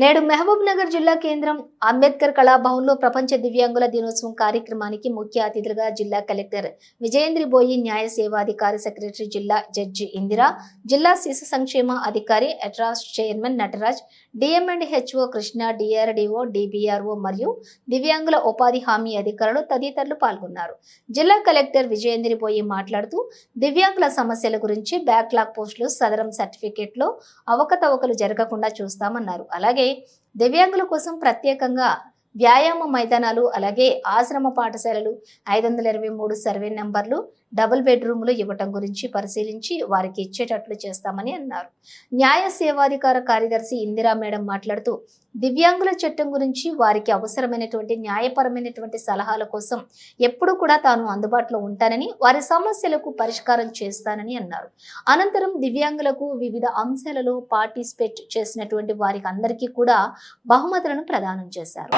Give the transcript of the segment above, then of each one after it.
నేడు మహబూబ్ నగర్ జిల్లా కేంద్రం అంబేద్కర్ కళాభవన్లో ప్రపంచ దివ్యాంగుల దినోత్సవం కార్యక్రమానికి ముఖ్య అతిథులుగా జిల్లా కలెక్టర్ విజయేంద్రి బోయి, న్యాయ సేవాధికారి సెక్రటరీ జిల్లా జడ్జి ఇందిరా, జిల్లా శిశు సంక్షేమ అధికారి అట్రాస్ చైర్మన్ నటరాజ్, డిఎం&హెచ్ఓ కృష్ణ, డిఆర్డిఓ, డిబిఆర్ఓ మరియు దివ్యాంగుల ఉపాధి హామీ అధికారులు తదితరులు పాల్గొన్నారు. జిల్లా కలెక్టర్ విజయేంద్రి బోయి మాట్లాడుతూ దివ్యాంగుల సమస్యల గురించి బ్యాక్లాగ్ పోస్టులు, సదరం సర్టిఫికెట్లో అవకతవకలు జరగకుండా చూస్తామన్నారు. అలాగే దివ్యాంగుల కోసం ప్రత్యేకంగా వ్యాయామ మైదానాలు, అలాగే ఆశ్రమ పాఠశాలలు, 523 సర్వే నంబర్లు, డబుల్ బెడ్రూములు ఇవ్వటం గురించి పరిశీలించి వారికి ఇచ్చేటట్లు చేస్తామని అన్నారు. న్యాయ సేవాధికార కార్యదర్శి ఇందిరా మేడం మాట్లాడుతూ దివ్యాంగుల చట్టం గురించి వారికి అవసరమైనటువంటి న్యాయపరమైనటువంటి సలహాల కోసం ఎప్పుడు కూడా తాను అందుబాటులో ఉంటానని, వారి సమస్యలకు పరిష్కారం చేస్తానని అన్నారు. అనంతరం దివ్యాంగులకు వివిధ అంశాలలో పార్టిసిపేట్ చేసినటువంటి వారికి అందరికీ కూడా బహుమతులను ప్రదానం చేశారు.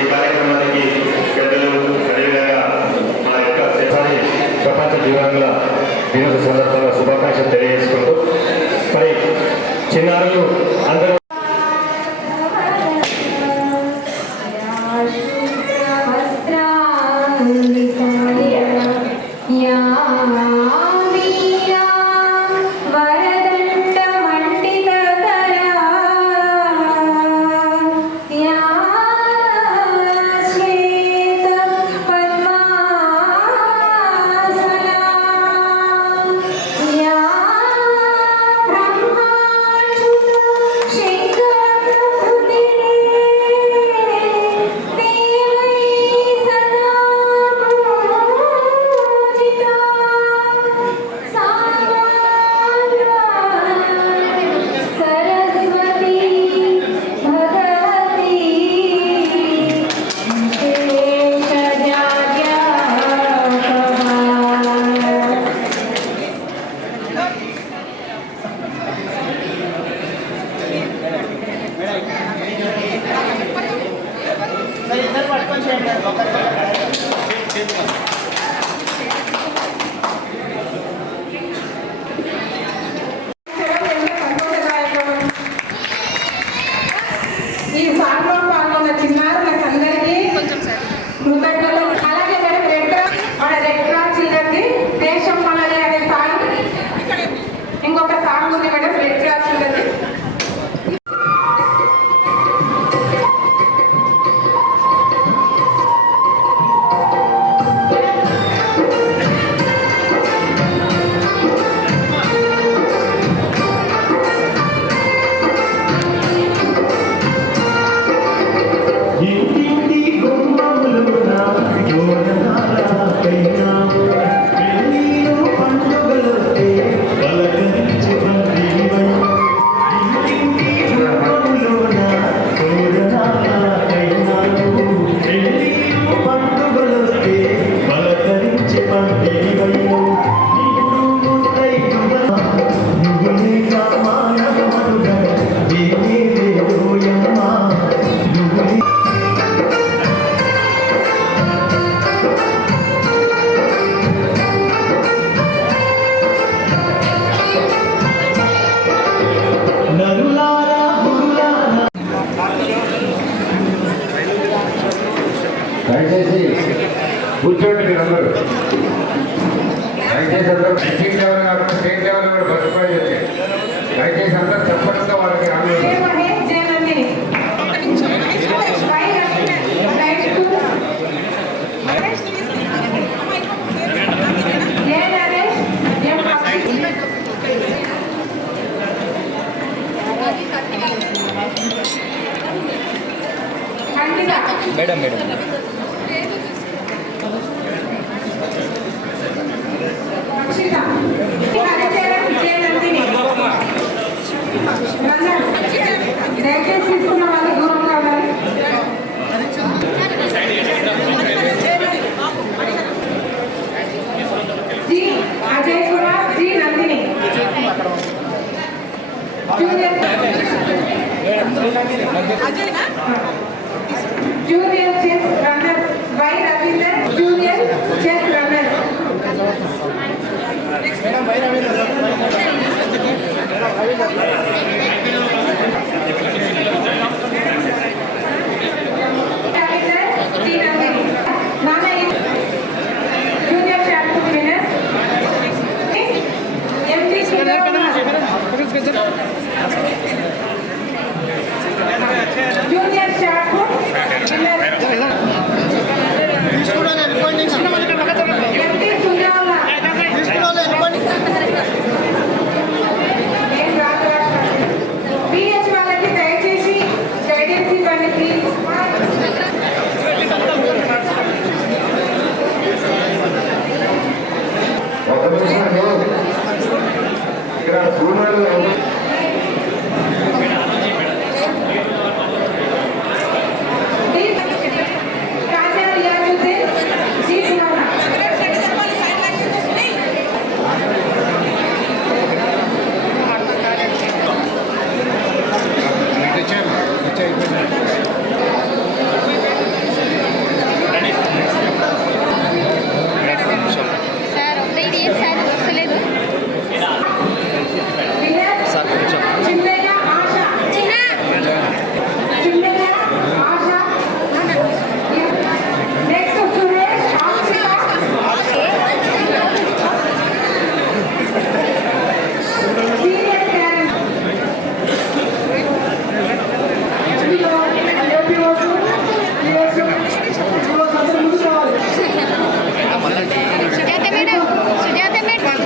ఈ కార్యక్రమానికి పెద్దలు అదేవిధంగా మన యొక్క ప్రపంచ దివ్యాంగుల దినోత్సవ సందర్భంగా శుభాకాంక్షలు తెలియజేసుకుంటూ మరి చిన్నారులు అందరూ దయచేసి కూర్చోండి. మీరు అందరూ దయచేసి అందరూ డిస్ట్రిక్ట్ లెవెల్ కాకుండా స్టేట్ లెవెల్ కూడా బస్సుపడి వచ్చాయి. దయచేసి అందరూ చెప్పడంతో వాళ్ళకి మేడం దయచేసి తీసుకున్న వాళ్ళు దూరం కావాలి. Junior chess runner by Ravinder. Junior chess runner. Ravinder, Nana Junior shot put winner. MD Junior shot put winner. MD Sunjala. నేను రాదు PH వాళ్ళకి దయచేసి గైడెన్స్ ఇవ్వండి ప్లీజ్. ఒక నిమిషం ఇక్కడ సూర్యుడు రాజా రియాజుద్దీన్ జీ సుహానా. సార్ అప్డేట్ ఏం సార్ వస్తలేదు winner Chinnayya Asha. Chinnayya Asha. Next Suresh Ashika. Senior talent. Sujatha madam Sujatha madam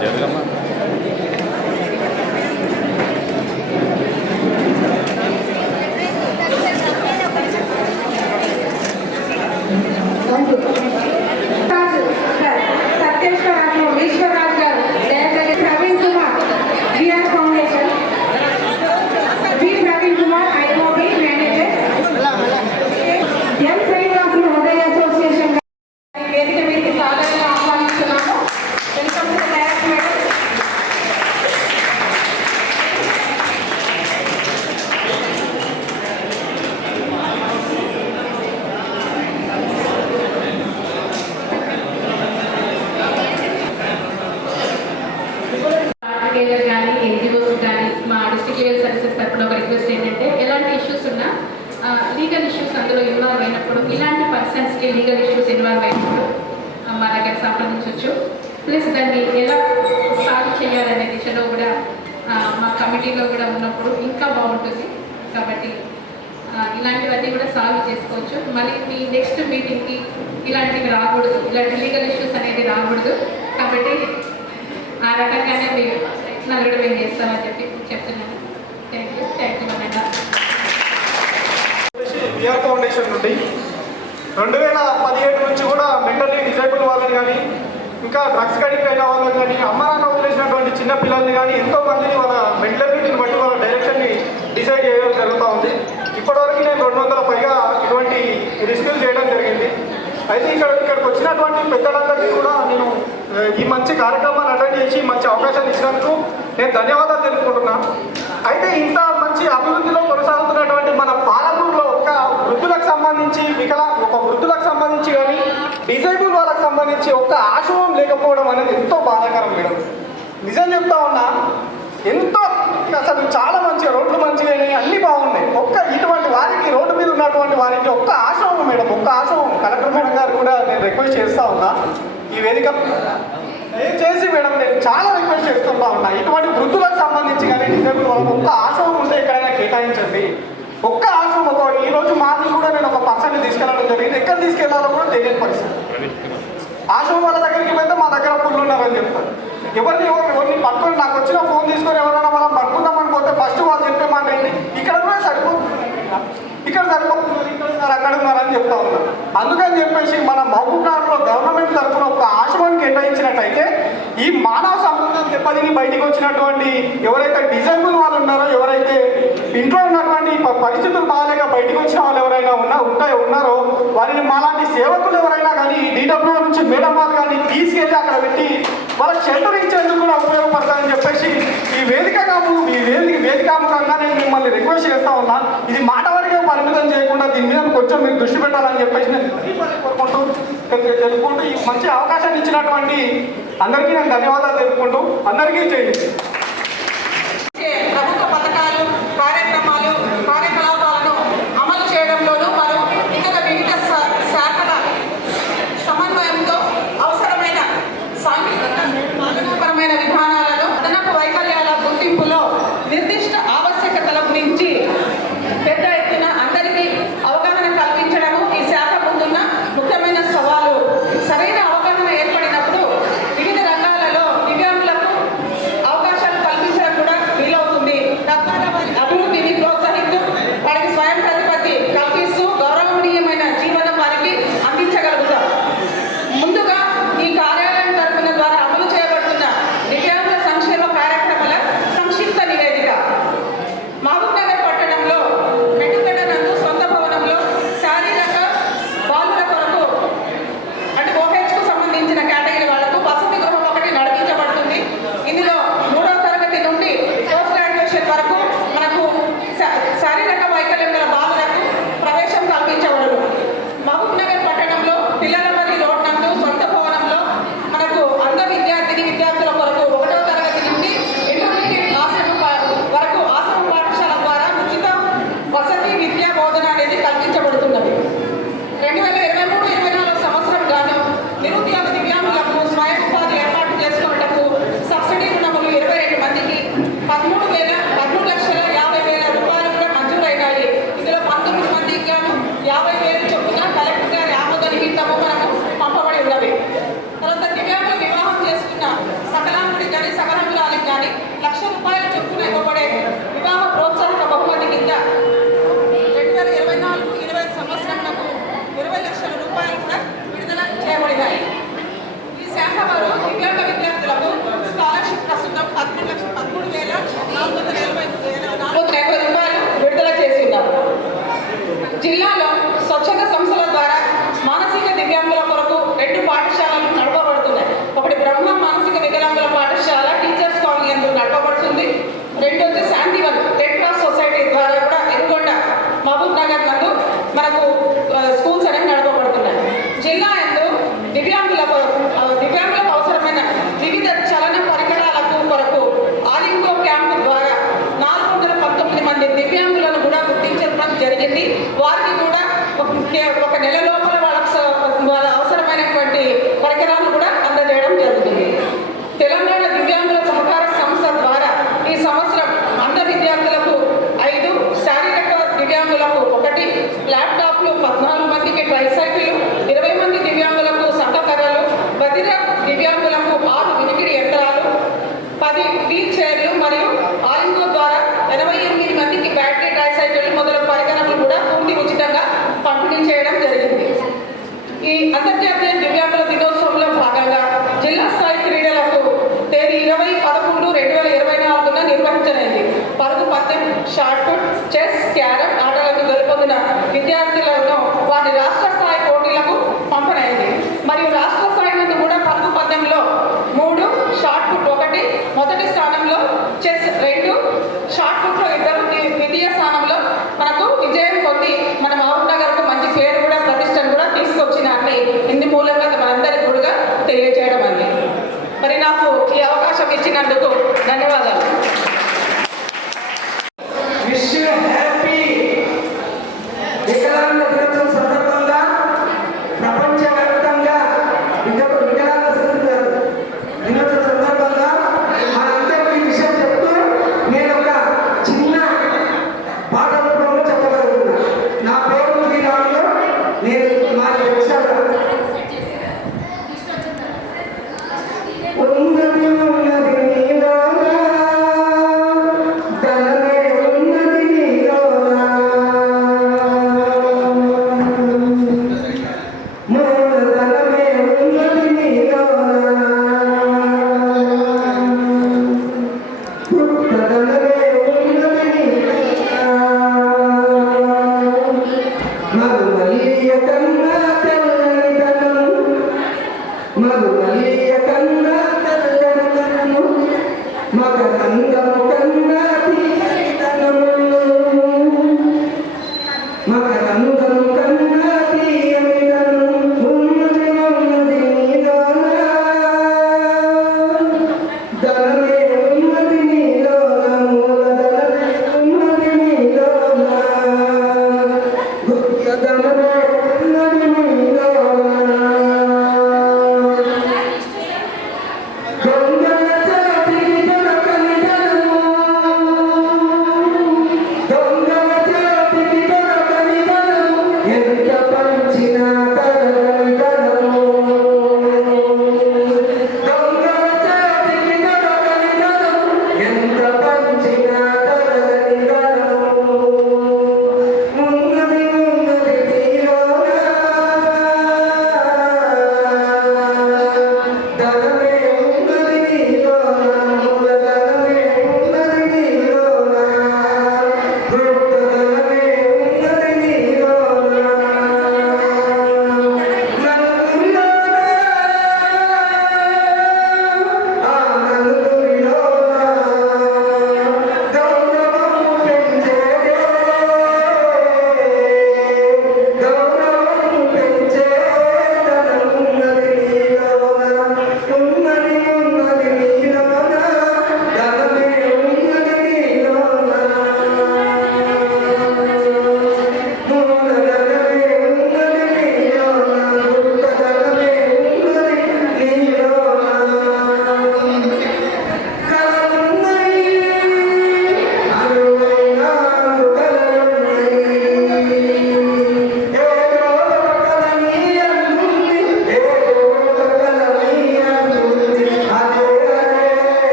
జరగమ్మా. సత్యేశ్వరరావు ఈశ్వరరావు గారు దయచేసి Praveen Kumar BR foundation B Praveen Kumar IOB manager M Srinivasulu Hrudaya association వేదిక మీదకి సాధారణంగా ఆహ్వానిస్తున్నాము. Welcome to direct madam. Particular కానీ ఎన్జిఓస్ కానీ మా డిస్ట్రిక్ట్ లెవెల్ సర్వీసెస్ తరఫున ఒక రిక్వెస్ట్ ఏంటంటే ఎలాంటి ఇష్యూస్ ఉన్నా లీగల్ ఇష్యూస్ అందులో ఇన్వాల్వ్ అయినప్పుడు ఇలాంటి పర్సన్స్కి లీగల్ ఇష్యూస్ ఇన్వాల్వ్ అయినప్పుడు మా దగ్గర సంప్రదించవచ్చు. ప్లస్ దాన్ని ఎలా సాల్వ్ చేయాలనే దిశలో కూడా మా కమిటీలో కూడా ఉన్నప్పుడు ఇంకా బాగుంటుంది. కాబట్టి ఇలాంటివన్నీ కూడా సాల్వ్ చేసుకోవచ్చు. మళ్ళీ మీ నెక్స్ట్ మీటింగ్కి ఇలాంటివి రాకూడదు, ఇలాంటి లీగల్ ఇష్యూస్ అనేది రాకూడదు. కాబట్టి ఆ రకంగానే మీరు నలుగురు మేము చేస్తామని చెప్పి చెప్తున్నాను. థ్యాంక్ యూ అన్నమాట. బిఆర్ ఫౌండేషన్ నుండి 2017 నుంచి కూడా మెంటల్లీ డిజేబుల్ వాళ్ళని కానీ ఇంకా డ్రగ్స్ అడిక్ట్ అయిన వాళ్ళని కానీ అమ్మ నాన్న వదిలేసినటువంటి చిన్న పిల్లల్ని కానీ ఎంతో మందిని వాళ్ళ మెంటల్ అబిలిటీని బట్టి వాళ్ళ డైరెక్షన్ని డిసైడ్ చేయడం జరుగుతూ ఉంది. ఇప్పటివరకు నేను 200 పైగా ఇటువంటి రిస్కులు చేయడం జరిగింది. అయితే ఇక్కడికి వచ్చినటువంటి పెద్దలందరికీ కూడా నేను ఈ మంచి కార్యక్రమాన్ని అటెండ్ చేసి మంచి అవకాశాలు ఇచ్చినందుకు నేను ధన్యవాదాలు తెలుపుకుంటున్నాను. అయితే ఇంత మంచి అభివృద్ధిలో కొనసాగుతున్నటువంటి మన పాలమూరులో ఒక వృద్ధులకు సంబంధించి వృద్ధులకు సంబంధించి కానీ డిజేబుల్ వాళ్ళకి సంబంధించి ఒక ఆశయం లేకపోవడం అనేది ఎంతో బాధాకరం మేడం. నిజం చెప్తా ఉన్నా, ఎంతో అసలు చాలా మంచిగా రోడ్లు మంచిగా అన్నీ బాగున్నాయి. ఇటువంటి వారికి రోడ్డు మీద ఉన్నటువంటి వారికి ఒక్క ఆశయం మేడం, ఒక్క ఆశయం కలెక్టర్ మేడం గారు కూడా నేను రిక్వెస్ట్ చేస్తూ ఉన్నా. ఈ వేదిక దయచేసి మేడం నేను చాలా రిక్వెస్ట్ చేస్తుంటా ఉన్నా, ఇటువంటి వృద్ధులకు సంబంధించి కానీ డిజేబుల్ వాళ్ళకి ఒక్క ఆశయం ఉంటే ఎక్కడైనా కేటాయించండి. ఒక్క ఆశయం ఈరోజు మార్నింగ్ కూడా నేను ఒక పర్సన్ని తీసుకెళ్ళడం జరిగింది. ఎక్కడ తీసుకెళ్లాలో కూడా తెలియని పరిస్థితి. ఆశయం వాళ్ళ దగ్గరికి వెళ్తే మా దగ్గర ఫుల్ ఉన్నారని చెప్తారు. ఎవరిని పట్టుకొని నాకు వచ్చిన ఫోన్ తీసుకొని ఎవరైనా మనం పట్టుకుందామని పోతే ఫస్ట్ వాళ్ళు చెప్పే మాట ఏంటి, ఇక్కడ కూడా సరిపోతుంది, ఇక్కడ సరిపోతున్నారు, ఇక్కడ ఉన్నారు, అక్కడ ఉన్నారని చెప్తా ఉన్నారు. అందుకని చెప్పేసి మన మహబూబ్నగర్లో గవర్నమెంట్ తరఫున ఒక ఆశ్రమాన్ని కేటాయించినట్టయితే ఈ మానవ సంబంధం దెబ్బతిని బయటికి వచ్చినటువంటి ఎవరైతే డిజేబుల్ వాళ్ళు ఉన్నారో, ఎవరైతే ఇంట్లో ఉన్నటువంటి పరిస్థితులు బాగాలేక బయటకు వచ్చిన వాళ్ళు ఎవరైనా ఉన్నారో వారిని మాలాంటి సేవకులు ఎవరైనా కానీ DWO నుంచి మేడం వాళ్ళు కానీ తీసుకెళ్ళి అక్కడ పెట్టి వాళ్ళకి షెల్టర్ ఇచ్చేందుకు కూడా ఉపయోగపడతారని చెప్పేసి ఈ వేదికాముఖంగా నేను మిమ్మల్ని రిక్వెస్ట్ చేస్తా ఉన్నా. ఇది మాట వరకే పరిమితం చేయకుండా దీని మీద కొంచెం మీరు దృష్టి పెట్టాలని చెప్పేసి నేను తెలుపుకుంటూ ఈ మంచి అవకాశాన్ని ఇచ్చినటువంటి అందరికీ నేను ధన్యవాదాలు తెలుపుకుంటూ అందరికీ చేయండి. ప్రభుత్వ పథకాలు, కార్యక్రమాలు, కార్యకలాపాలను అమలు చేయడంలోనూ మరియు ఇతర వివిధ శాఖల సమన్వయంతో అవసరమైన సాంఘిక పాలనాపరమైన విధానాలను అదనపు వైకల్యాల గుర్తింపులో నిర్దిష్ట ఆవశ్యకతల గురించి పెద్ద ఎత్తున అందరికీ అవగాహన కల్పించడము ఈ శాఖ ముందున్న ముఖ్యమైన సవాలు. సరైన అవగాహన ఏర్పడినప్పుడు వివిధ రంగాలలో దివ్యాంగులకు అవకాశాలు జరిగింది. వారికి కూడా ఒక నెల లోపల వాళ్ళ అవసరమైనటువంటి పరికరాలు కూడా అందజేయడం జరుగుతుంది. తెలంగాణ దివ్యాంగుల సహకార సంస్థ ద్వారా ఈ సంవత్సరం అందరు విద్యార్థులకు 5, శారీరక దివ్యాంగులకు 1 ల్యాప్టాప్లు, 14 మందికి ట్రైసైకిల్, 20 మంది దివ్యాంగులకు సంఘకర్రలు, బదిర దివ్యాంగులకు 6 వినికిడి యంత్రాలు, 10 వీల్ చైర్లు మరియు ఆలింగో ద్వారా 88 మందికి బ్యాటరీ ట్రైసైకిల్ మొదలగు పరికరాలు కూడా పూర్తి ఉచితంగా పంపిణీ చేయడం జరిగింది. ఈ అంతర్జాతీయ దివ్యాంగుల దినోత్సవంలో భాగంగా జిల్లా స్థాయి క్రీడలకు తేదీ 20/11/2024 నిర్వహించనుంది. పరుగు పందెం, షార్ట్ పుట్, చెస్, క్యారమ్ ఆటలకు గెలుపొందిన విద్యార్థులను వారి రాష్ట్ర స్థాయి పోటీలకు పంపనైంది. మరియు రాష్ట్ర స్థాయి నుండి కూడా పరుగు పందెంలో 3, షార్ట్ పుట్ 1 మొదటి స్థానంలో, చెస్ 2, షార్ట్ పుట్లో 2 ద్వితీయ స్థానంలో మనకు విజయం పొంది మన మహబూబ్ నగర్కు మంచి పేరు కూడా ప్రతిష్టను కూడా తీసుకొచ్చినారని ఇందు మూలంగా మనందరికీ కూడా తెలియజేయడం అండి. మరి నాకు ఈ అవకాశం ఇచ్చినందుకు ధన్యవాదాలు. విష్ యూ హ్యాపీ వికలాంగుల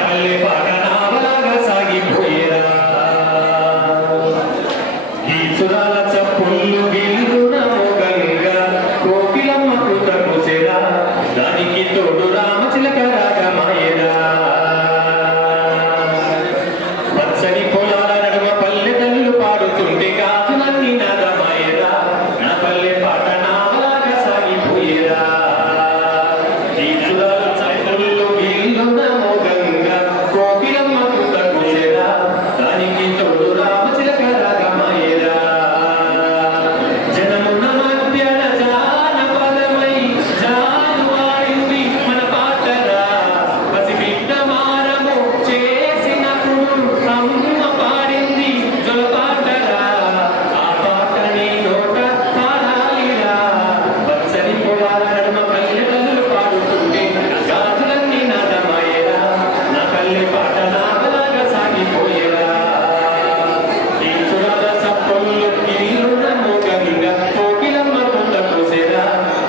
పల్లె పాట నావలాగా సాగిపోయేరా ఈ సురాల చప్పుళ్ళు గిల్లున మోగంగా కోకిలమ్మ కృత ముసెరా దానికి తోడు రామచిలక రాగమాయరా పచ్చని పొలాల నడుమ పల్లె తల్లు పాడుతుంటే గాజులన్నీ నాదమాయరా నా పల్లె పాట నావలాగా సాగిపోయేరా ఈ సురాల చప్పుళ్ళు గిల్లున మోగంగా కోకిలమ్మ కృత ముసెరా దానికి తోడు రామచిలక రాగమాయరా జనమున మధ్యన జానపదమై జానువాడింది మన పాటరా పసిబిడ్డ మారము చేసినప్పుడు అమ్మ పాడింది జొలపాటరా ఆ పాటని నోట పాడాలిరా పచ్చని పొలాల నడుమ పల్లెటూరు పాడుతుంటే గాజులన్నీ నాదమాయరా నా పల్లె పాట నావలాగా సాగిపోయేరా ఈ సురాల చప్పుళ్ళు గిల్లున మోగంగా కోకిలమ్మ కొండ కోసెరా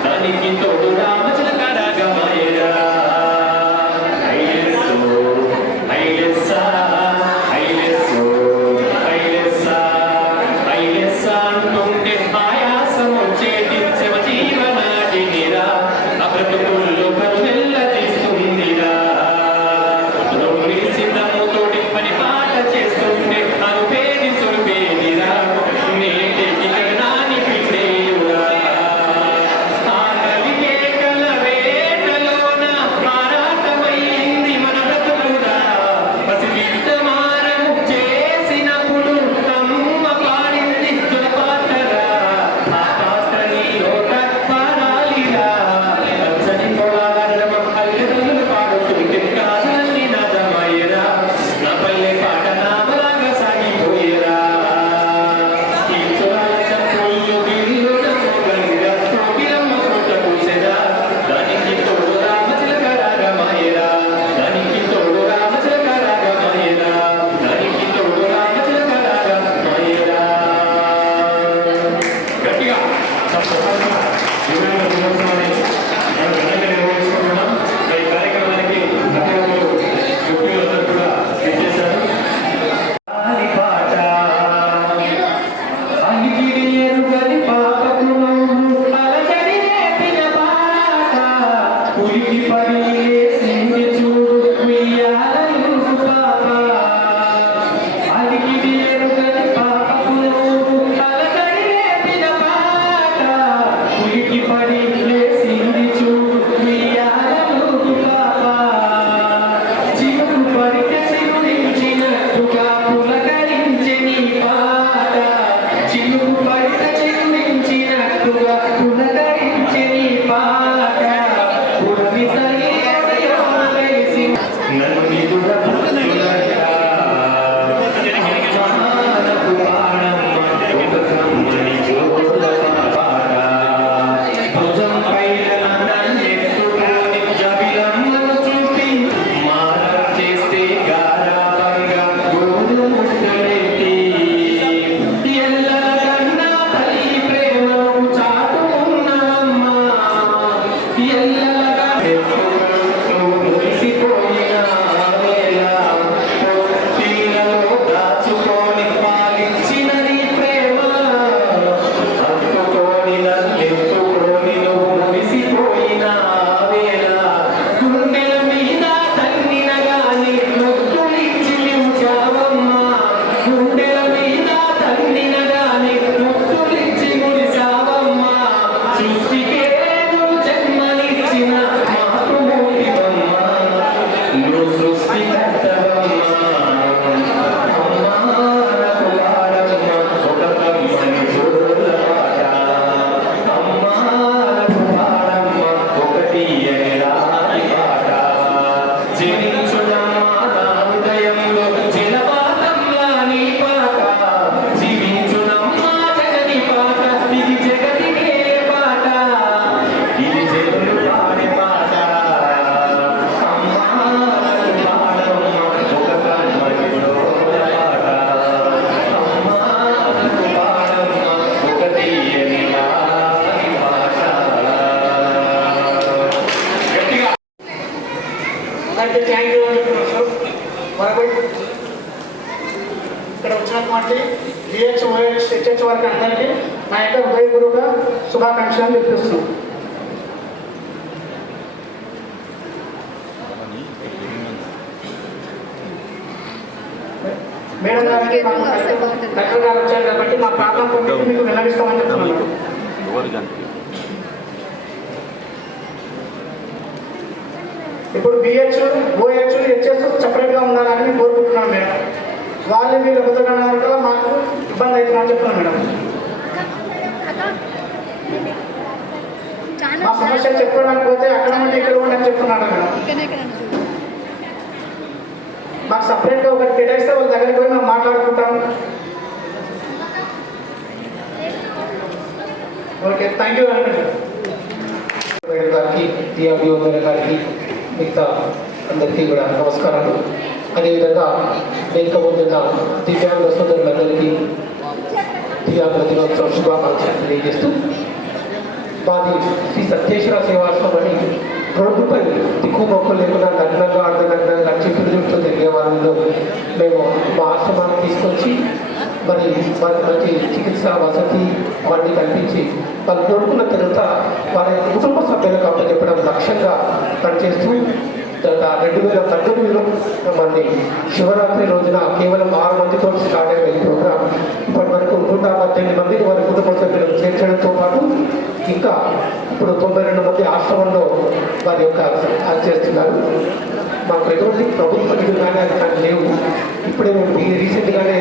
దానికి తోడు రామచిలక రాగమాయరా ఐలెస్సో ఐలెస్సా ఐలెస్సో ఐలెస్సా ఐలెస్సా అంటుంటే ఆయాసం వచ్చేటి శవ జీవనాడినిరా ఆ బ్రతుకుల్లో కరువెల్ల తీస్తుందిరా నొమ్మిడి సిద్ధముతోటి పని పాట చేస్తుంటే అనుపేది సొలిపేదిరా నేటికి గగనాన్ని పిండేయురా ఆకలి కేకల వేటలోన మారాటమైంది మన బ్రతుకురా పసిబిడ్డ మారము చేసినప్పుడు అమ్మ పాడింది జొలపాటరా ఆ పాటని నోట పాడాలిరా పచ్చని పొలాల నడుమ పల్లెటూరు పాడుతుంటే గాజులన్నీ నాదమాయరా నా పల్లె పాట నావలాగా సాగిపోయేరా ఈ సురాల చప్పుళ్ళు గిల్లున మోగంగా కోకిలమ్మ కృత కూసెరా దానికి తోడు రామచిలక రాగమాయరా దానికి తోడు రామచిలక రాగమాయరా దానికి తోడు రామచిలక రాగమాయరా గట్టిగా చప్పగా యువకుల దినోత్సవాన్ని మనం ఘనంగా నిర్వహించుకుంటున్నాం ఈ కార్యక్రమానికి అతిథులు ముఖ్యులందరూ కూడా విచ్చేశారు ఆది పాట అంగిడి ఎరుగని పాపకు నవ్వు అలజడి రేపిన పాట ఉలికి పడి లేసింది చూడు ఉయ్యాలను పాప అంగిడి ఎరుగని పాపకు నవ్వు అలజడి రేపిన పాట ఉలికి పడి లేసింది చూడు ఉయ్యాలను పాప చిగురు పడిక చిగురించినట్టుగా పులకరించే నీ పాట చిగురు పడిక చిగురించినట్టుగా పులకరించే నీ పాట పురమి తల్లి ఎవరిలోన వెలిసి నన్ను నిదుర పుచ్చులయ్యా. మానపు పాడమ్మ ఒక కమ్మని జోల పాట భుజం పైన ఎత్తుకొని జబిలమ్మను చూపి మారం చేస్తే గారాబంగా గోడు ముట్టలేటి ఎల్లల కన్నా తల్లి ప్రేమను చాటుకున్నావమ్మా ఎల్లలగా నువ్వు మురిసిపోయిన వేళ పొట్టిలలో దాచుకొని పాలించిన నీ ప్రేమ అందుకొని నన్నెత్తుకొని నువ్వు మురిసిపోయిన వేళ గుండెల మీద తన్నిన గాని ముద్దులిచ్చి మురిసావమ్మా గుండెల మీద తన్నిన గాని ముద్దులిచ్చి మురిసావమ్మా సృష్టికే నువ్వు జన్మనిచ్చిన మాతృమూర్తివమ్మా నువ్వు సృష్టికర్తవమ్మా అమ్మా నాకు పాడమ్మ ఒక కమ్మని జోల పాట అమ్మా నాకు పాడమ్మ ఒక తీయని రాతి పాట జీవించునమ్మా నా హృదయంలో జలపాతంలా నీ పాట జీవించునమ్మా జగని పాట ఇది జగతికే పాట ఇది జగను పాడే పాట అమ్మా నాకు పాడమ్మ ఒక కమ్మని జోల పాట అమ్మా నాకు పాడమ్మ ఒక తీయని రాతి పాట గట్టిగా అందరికీ థ్యాంక్ యూ అని చెప్తున్నాను సార్. వరకు ఇక్కడ వచ్చినటువంటి బిహెచ్ ఓహెచ్ హెచ్హెచ్ వారికి అందరికీ నా యొక్క హృదయపూర్వక శుభాకాంక్షలు తెలిపిస్తున్నాను. మేడం గారికి డాక్టర్ గారు వచ్చారు కాబట్టి మా ప్రాబ్లం మీకు విన్నవిస్తామని చెప్తున్నాను. ఇప్పుడు బిహెచ్ ఓహెచ్ హెచ్ఎస్ సపరేట్గా ఉండాలని మేము కోరుకుంటున్నాం మేడం. వాళ్ళు మీరు బతకడానికి మాకు ఇబ్బంది అవుతుందని చెప్తున్నాను మేడం. మా సమస్య చెప్పుకోవడానికి పోతే అక్కడ నుండి ఇక్కడ ఉండి అని చెప్తున్నాడు మేడం. మాకు సపరేట్గా ఒకటి కేటాయిస్తే వాళ్ళ దగ్గరికి పోయి మేము మాట్లాడుకుంటాం. Okay, thank you very much గారికి, టీఆర్బీ గారికి, మిగతా అందరికీ కూడా నమస్కారాలు. అదేవిధంగా వేదిక ముందున్న దివ్యాంగ సోదరులందరికీ దివ్యాంగుల దినోత్సవ శుభాకాంక్షలు తెలియజేస్తూ, మాది శ్రీ సత్యేశ్వర సేవాశ్రమం అని రోడ్డుపై దిక్కు మొక్కు లేకుండా నగ్నంగా అర్ధనగ్నంగా లక్ష్మీపురుతో తిరిగే వాళ్ళలో మేము మా ఆశ్రమాన్ని తీసుకొచ్చి మరి వారి మంచి చికిత్స వసతి వారిని కల్పించి వాళ్ళు కోరుకున్న తర్వాత వారి కుటుంబ సభ్యులకు అప్పచెప్పడం లక్ష్యంగా పనిచేస్తూ 2019లో మంది శివరాత్రి రోజున కేవలం 6 మందితో స్టార్ట్ అయిన ఈ ప్రోగ్రాం ఇప్పటి వరకు 118 మందికి వారి కుటుంబ సభ్యులను చేర్చడంతో పాటు ఇంకా ఇప్పుడు 92 మంది ఆశ్రమంలో వారి యొక్క అది చేస్తున్నారు. మాకు ఎటువంటి ప్రభుత్వ నిధులు కానీ అది లేవు. ఇప్పుడే రీసెంట్గానే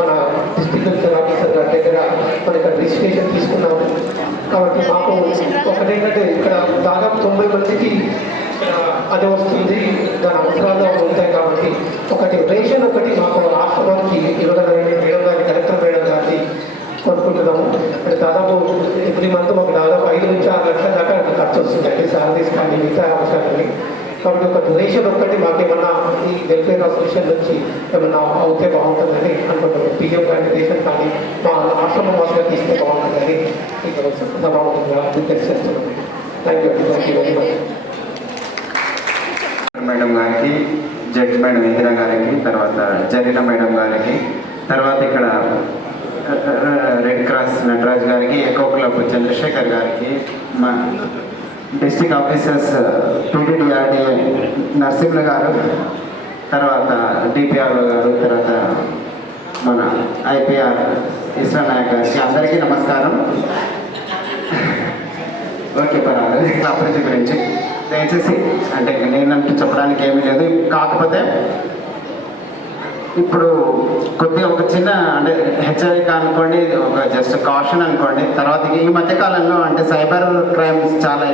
మన డిస్ట్రిక్ట్ వెల్ఫేర్ ఆఫీసర్ గారి దగ్గర మన ఇక్కడ రిజిస్ట్రేషన్ తీసుకున్నాము. కాబట్టి మాకు ఒకటేంటంటే ఇక్కడ దాదాపు 90 మందికి అది వస్తుంది, దాని అవసరాలు ఉంటాయి. కాబట్టి ఒకటి రేషన్ ఒకటి మాకు ఆశ్రమానికి ఇవ్వగలని మేడం గారిని కలెక్టర్ మేడం గారిని కొనుక్కుంటున్నాము. అంటే దాదాపు ఎవ్రీ మంత్ మాకు దాదాపు 5 నుంచి 6 లక్షల దాకా ఖర్చు వస్తుంది అండి, శాలరీస్ కానీ మిగతా అవసరాలని. కాబట్టి ఒక డొనేషన్ ఒక్కటి మాకేమన్నా ఈ వెల్ఫేర్ అసోసియేషన్ నుంచి ఏమన్నా అవుతే బాగుంటుందని అనుకుంటున్నాం. పిఎం రేషన్ కానీ మా ఆశ్రమం వాసులకు ఇస్తే బాగుంటుందని రిక్వెస్ట్ చేస్తున్నాం. థ్యాంక్ యూ అండి, thank you very much. Madam గారికి, జడ్జ్ మేడం ఇందిరా గారికి, తర్వాత జరిన మేడం గారికి, తర్వాత ఇక్కడ రెడ్ క్రాస్ నటరాజ్ గారికి, ఎకో క్లబ్ చంద్రశేఖర్ గారికి, మా డిస్ట్రిక్ట్ ఆఫీసర్స్ టీటీడీఆర్డీఏ నరసింహ గారు, తర్వాత డిపిఆర్ఓ గారు, తర్వాత మన ఐపీఆర్ ఇస్రా నాయక్ గారికి అందరికీ నమస్కారం. ఓకే, పర్వాలేదు. అభివృద్ధి గురించి దయచేసి అంటే నేనంటూ చెప్పడానికి ఏమీ లేదు. కాకపోతే ఇప్పుడు కొద్దిగా ఒక చిన్న అంటే హెచ్చరిక అనుకోండి, ఒక జస్ట్ కాషన్ అనుకోండి. తర్వాత ఈ మధ్యకాలంలో అంటే సైబర్ క్రైమ్స్ చాలా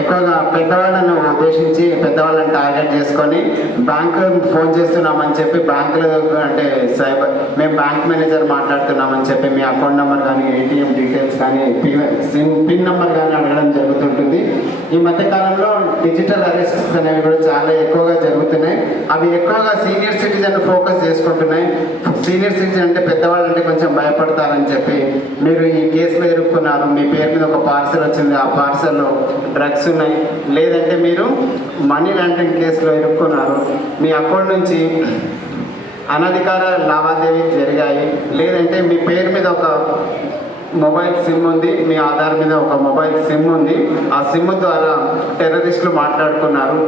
ఎక్కువగా పెద్దవాళ్ళను ఉద్దేశించి పెద్దవాళ్ళని టార్గెట్ చేసుకొని బ్యాంకు ఫోన్ చేస్తున్నామని చెప్పి బ్యాంకులో అంటే మేము బ్యాంక్ మేనేజర్ మాట్లాడుతున్నామని చెప్పి మీ అకౌంట్ నెంబర్ కానీ ఏటీఎం డీటెయిల్స్ కానీ పిన్ నెంబర్ కానీ అడగడం జరుగుతుంటుంది. ఈ మధ్యకాలంలో డిజిటల్ అరెస్ట్స్ అనేవి కూడా చాలా ఎక్కువగా జరుగుతున్నాయి. అవి ఎక్కువగా సీనియర్ సిటిజన్ ఫోకస్ చేసుకుంటున్నాయి. సీనియర్ సిటిజన్ అంటే పెద్దవాళ్ళు అంటే కొంచెం భయపడతారని చెప్పి మీరు ఈ కేసులో ఇరుక్కున్నారు, మీ పేరు మీద ఒక పార్సల్ వచ్చింది, ఆ పార్సల్లో డ్రగ్స్ ఉన్నాయి, లేదంటే మీరు మనీ లాండరింగ్ కేసులో ఇరుక్కున్నారు, మీ అకౌంట్ నుంచి అనధికార లావాదేవీలు జరిగాయి, లేదంటే మీ పేరు మీద ఒక మొబైల్ సిమ్ ఉంది, మీ ఆధార్ మీద ఒక మొబైల్ సిమ్ ఉంది, ఆ సిమ్ ద్వారా టెర్రరిస్టులు మాట్లాడుకున్నారు,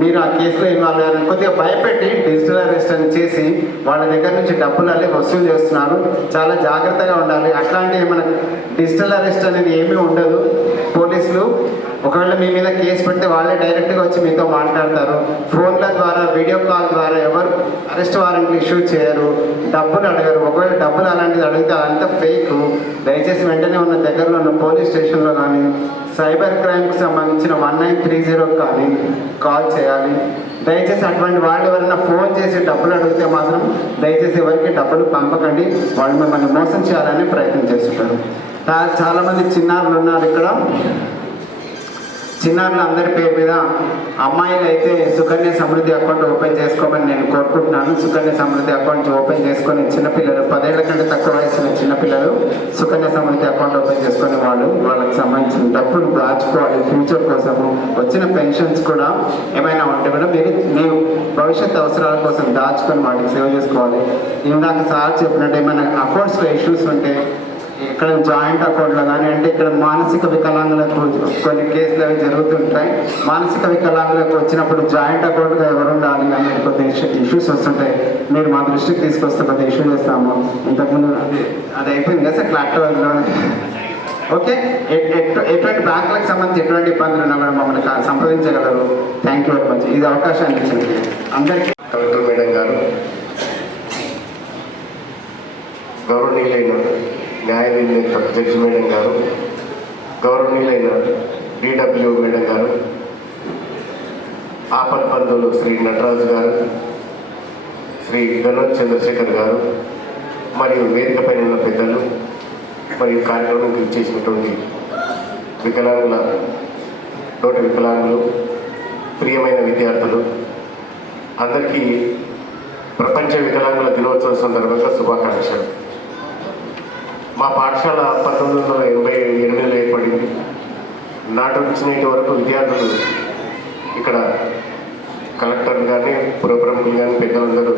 మీరు ఆ కేసులో ఇన్వాల్వ్ అయ్యారని కొద్దిగా భయపెట్టి డిజిటల్ అరెస్ట్ అని చేసి వాళ్ళ దగ్గర నుంచి డబ్బులు అల్లి వసూలు చేస్తున్నారు. చాలా జాగ్రత్తగా ఉండాలి. అట్లాంటి ఏమైనా డిజిటల్ అరెస్ట్ అనేది ఏమీ ఉండదు. పోలీసులు ఒకవేళ మీ మీద కేసు పెడితే వాళ్ళే డైరెక్ట్గా వచ్చి మీతో మాట్లాడతారు. ఫోన్ల ద్వారా, వీడియో కాల్ ద్వారా ఎవరు అరెస్ట్ వారెంట్లు ఇష్యూ చేయరు, డబ్బులు అడగరు. ఒకవేళ డబ్బులు అలాంటిది అడిగితే అదంతా ఫేక్. దయచేసి వెంటనే ఉన్న దగ్గరలో ఉన్న పోలీస్ స్టేషన్లో కానీ సైబర్ క్రైమ్కి సంబంధించిన 1930 కానీ కాల్ చేయాలి. దయచేసి అటువంటి వాళ్ళు ఎవరైనా ఫోన్ చేసి డబ్బులు అడిగితే మాత్రం దయచేసి ఎవరికి డబ్బులు పంపకండి, వాళ్ళు మిమ్మల్ని మోసం చేయాలని ప్రయత్నం చేస్తుంటారు. చాలామంది చిన్నారులు ఉన్నారు ఇక్కడ. చిన్నారులు అందరి పేరు మీద, అమ్మాయిలు అయితే సుకన్య సమృద్ధి అకౌంట్ ఓపెన్ చేసుకోమని నేను కోరుకుంటున్నాను. సుకన్య సమృద్ధి అకౌంట్ ఓపెన్ చేసుకొని చిన్నపిల్లలు 10 ఏళ్ల కంటే తక్కువ వయసున్న చిన్నపిల్లలు సుకన్య సమృద్ధి అకౌంట్ ఓపెన్ చేసుకునే వాళ్ళకి సంబంధించిన డబ్బులు దాచుకోవాలి ఫ్యూచర్ కోసము. వచ్చిన పెన్షన్స్ కూడా ఏమైనా ఉంటే కూడా మీరు భవిష్యత్ అవసరాల కోసం దాచుకొని వాటికి సేవ్ చేసుకోవాలి. ఇందాక సార్ చెప్పినట్టు ఏమైనా అకౌంట్స్లో ఇష్యూస్ ఉంటే ఇక్కడ జాయింట్ అకౌంట్లో కానీ, అంటే ఇక్కడ మానసిక వికలాంగులకు కొన్ని కేసులు అవి జరుగుతుంటాయి. మానసిక వికలాంగులకు వచ్చినప్పుడు జాయింట్ అకౌంట్గా ఎవరు ఉండాలి అని కొద్ది ఇష్యూస్ వస్తుంటాయి. మీరు మా దృష్టికి తీసుకొస్తే కొద్ది ఇష్యూ చేస్తాము. ఇంతకుముందు అది అయిపోయింది కదా సార్ క్లాక్టర్లో. ఓకే, ఎటువంటి బ్యాంకులకు సంబంధించి ఎటువంటి ఇబ్బందులు ఉన్నా కూడా మమ్మల్ని సంప్రదించగలరు. Thank you very much. ఇది అవకాశాన్ని ఇచ్చింది అందరికీ. కలెక్టర్ మేడం గారు, గౌరవనీయులైన న్యాయ నిర్ణేత జడ్జి మేడం గారు, గౌరవనీయులైన డిడబ్ల్యూ మేడం గారు, ఆపత్ బంధువులు శ్రీ నటరాజు గారు, శ్రీ గణోత్ చంద్రశేఖర్ గారు, మరియు వేదిక పైన ఉన్న పెద్దలు, మరియు కార్యక్రమం ఇచ్చేసినటువంటి వికలాంగుల తోటి వికలాంగులు, ప్రియమైన విద్యార్థులు అందరికీ ప్రపంచ వికలాంగుల దినోత్సవం సందర్భంగా శుభాకాంక్షలు. మా పాఠశాల 1988లో ఏర్పడింది. నాటి నుంచి నేటి వరకు విద్యార్థులు ఇక్కడ కలెక్టర్లు కానీ, పుర ప్రముఖులు కానీ, పెద్దలందరూ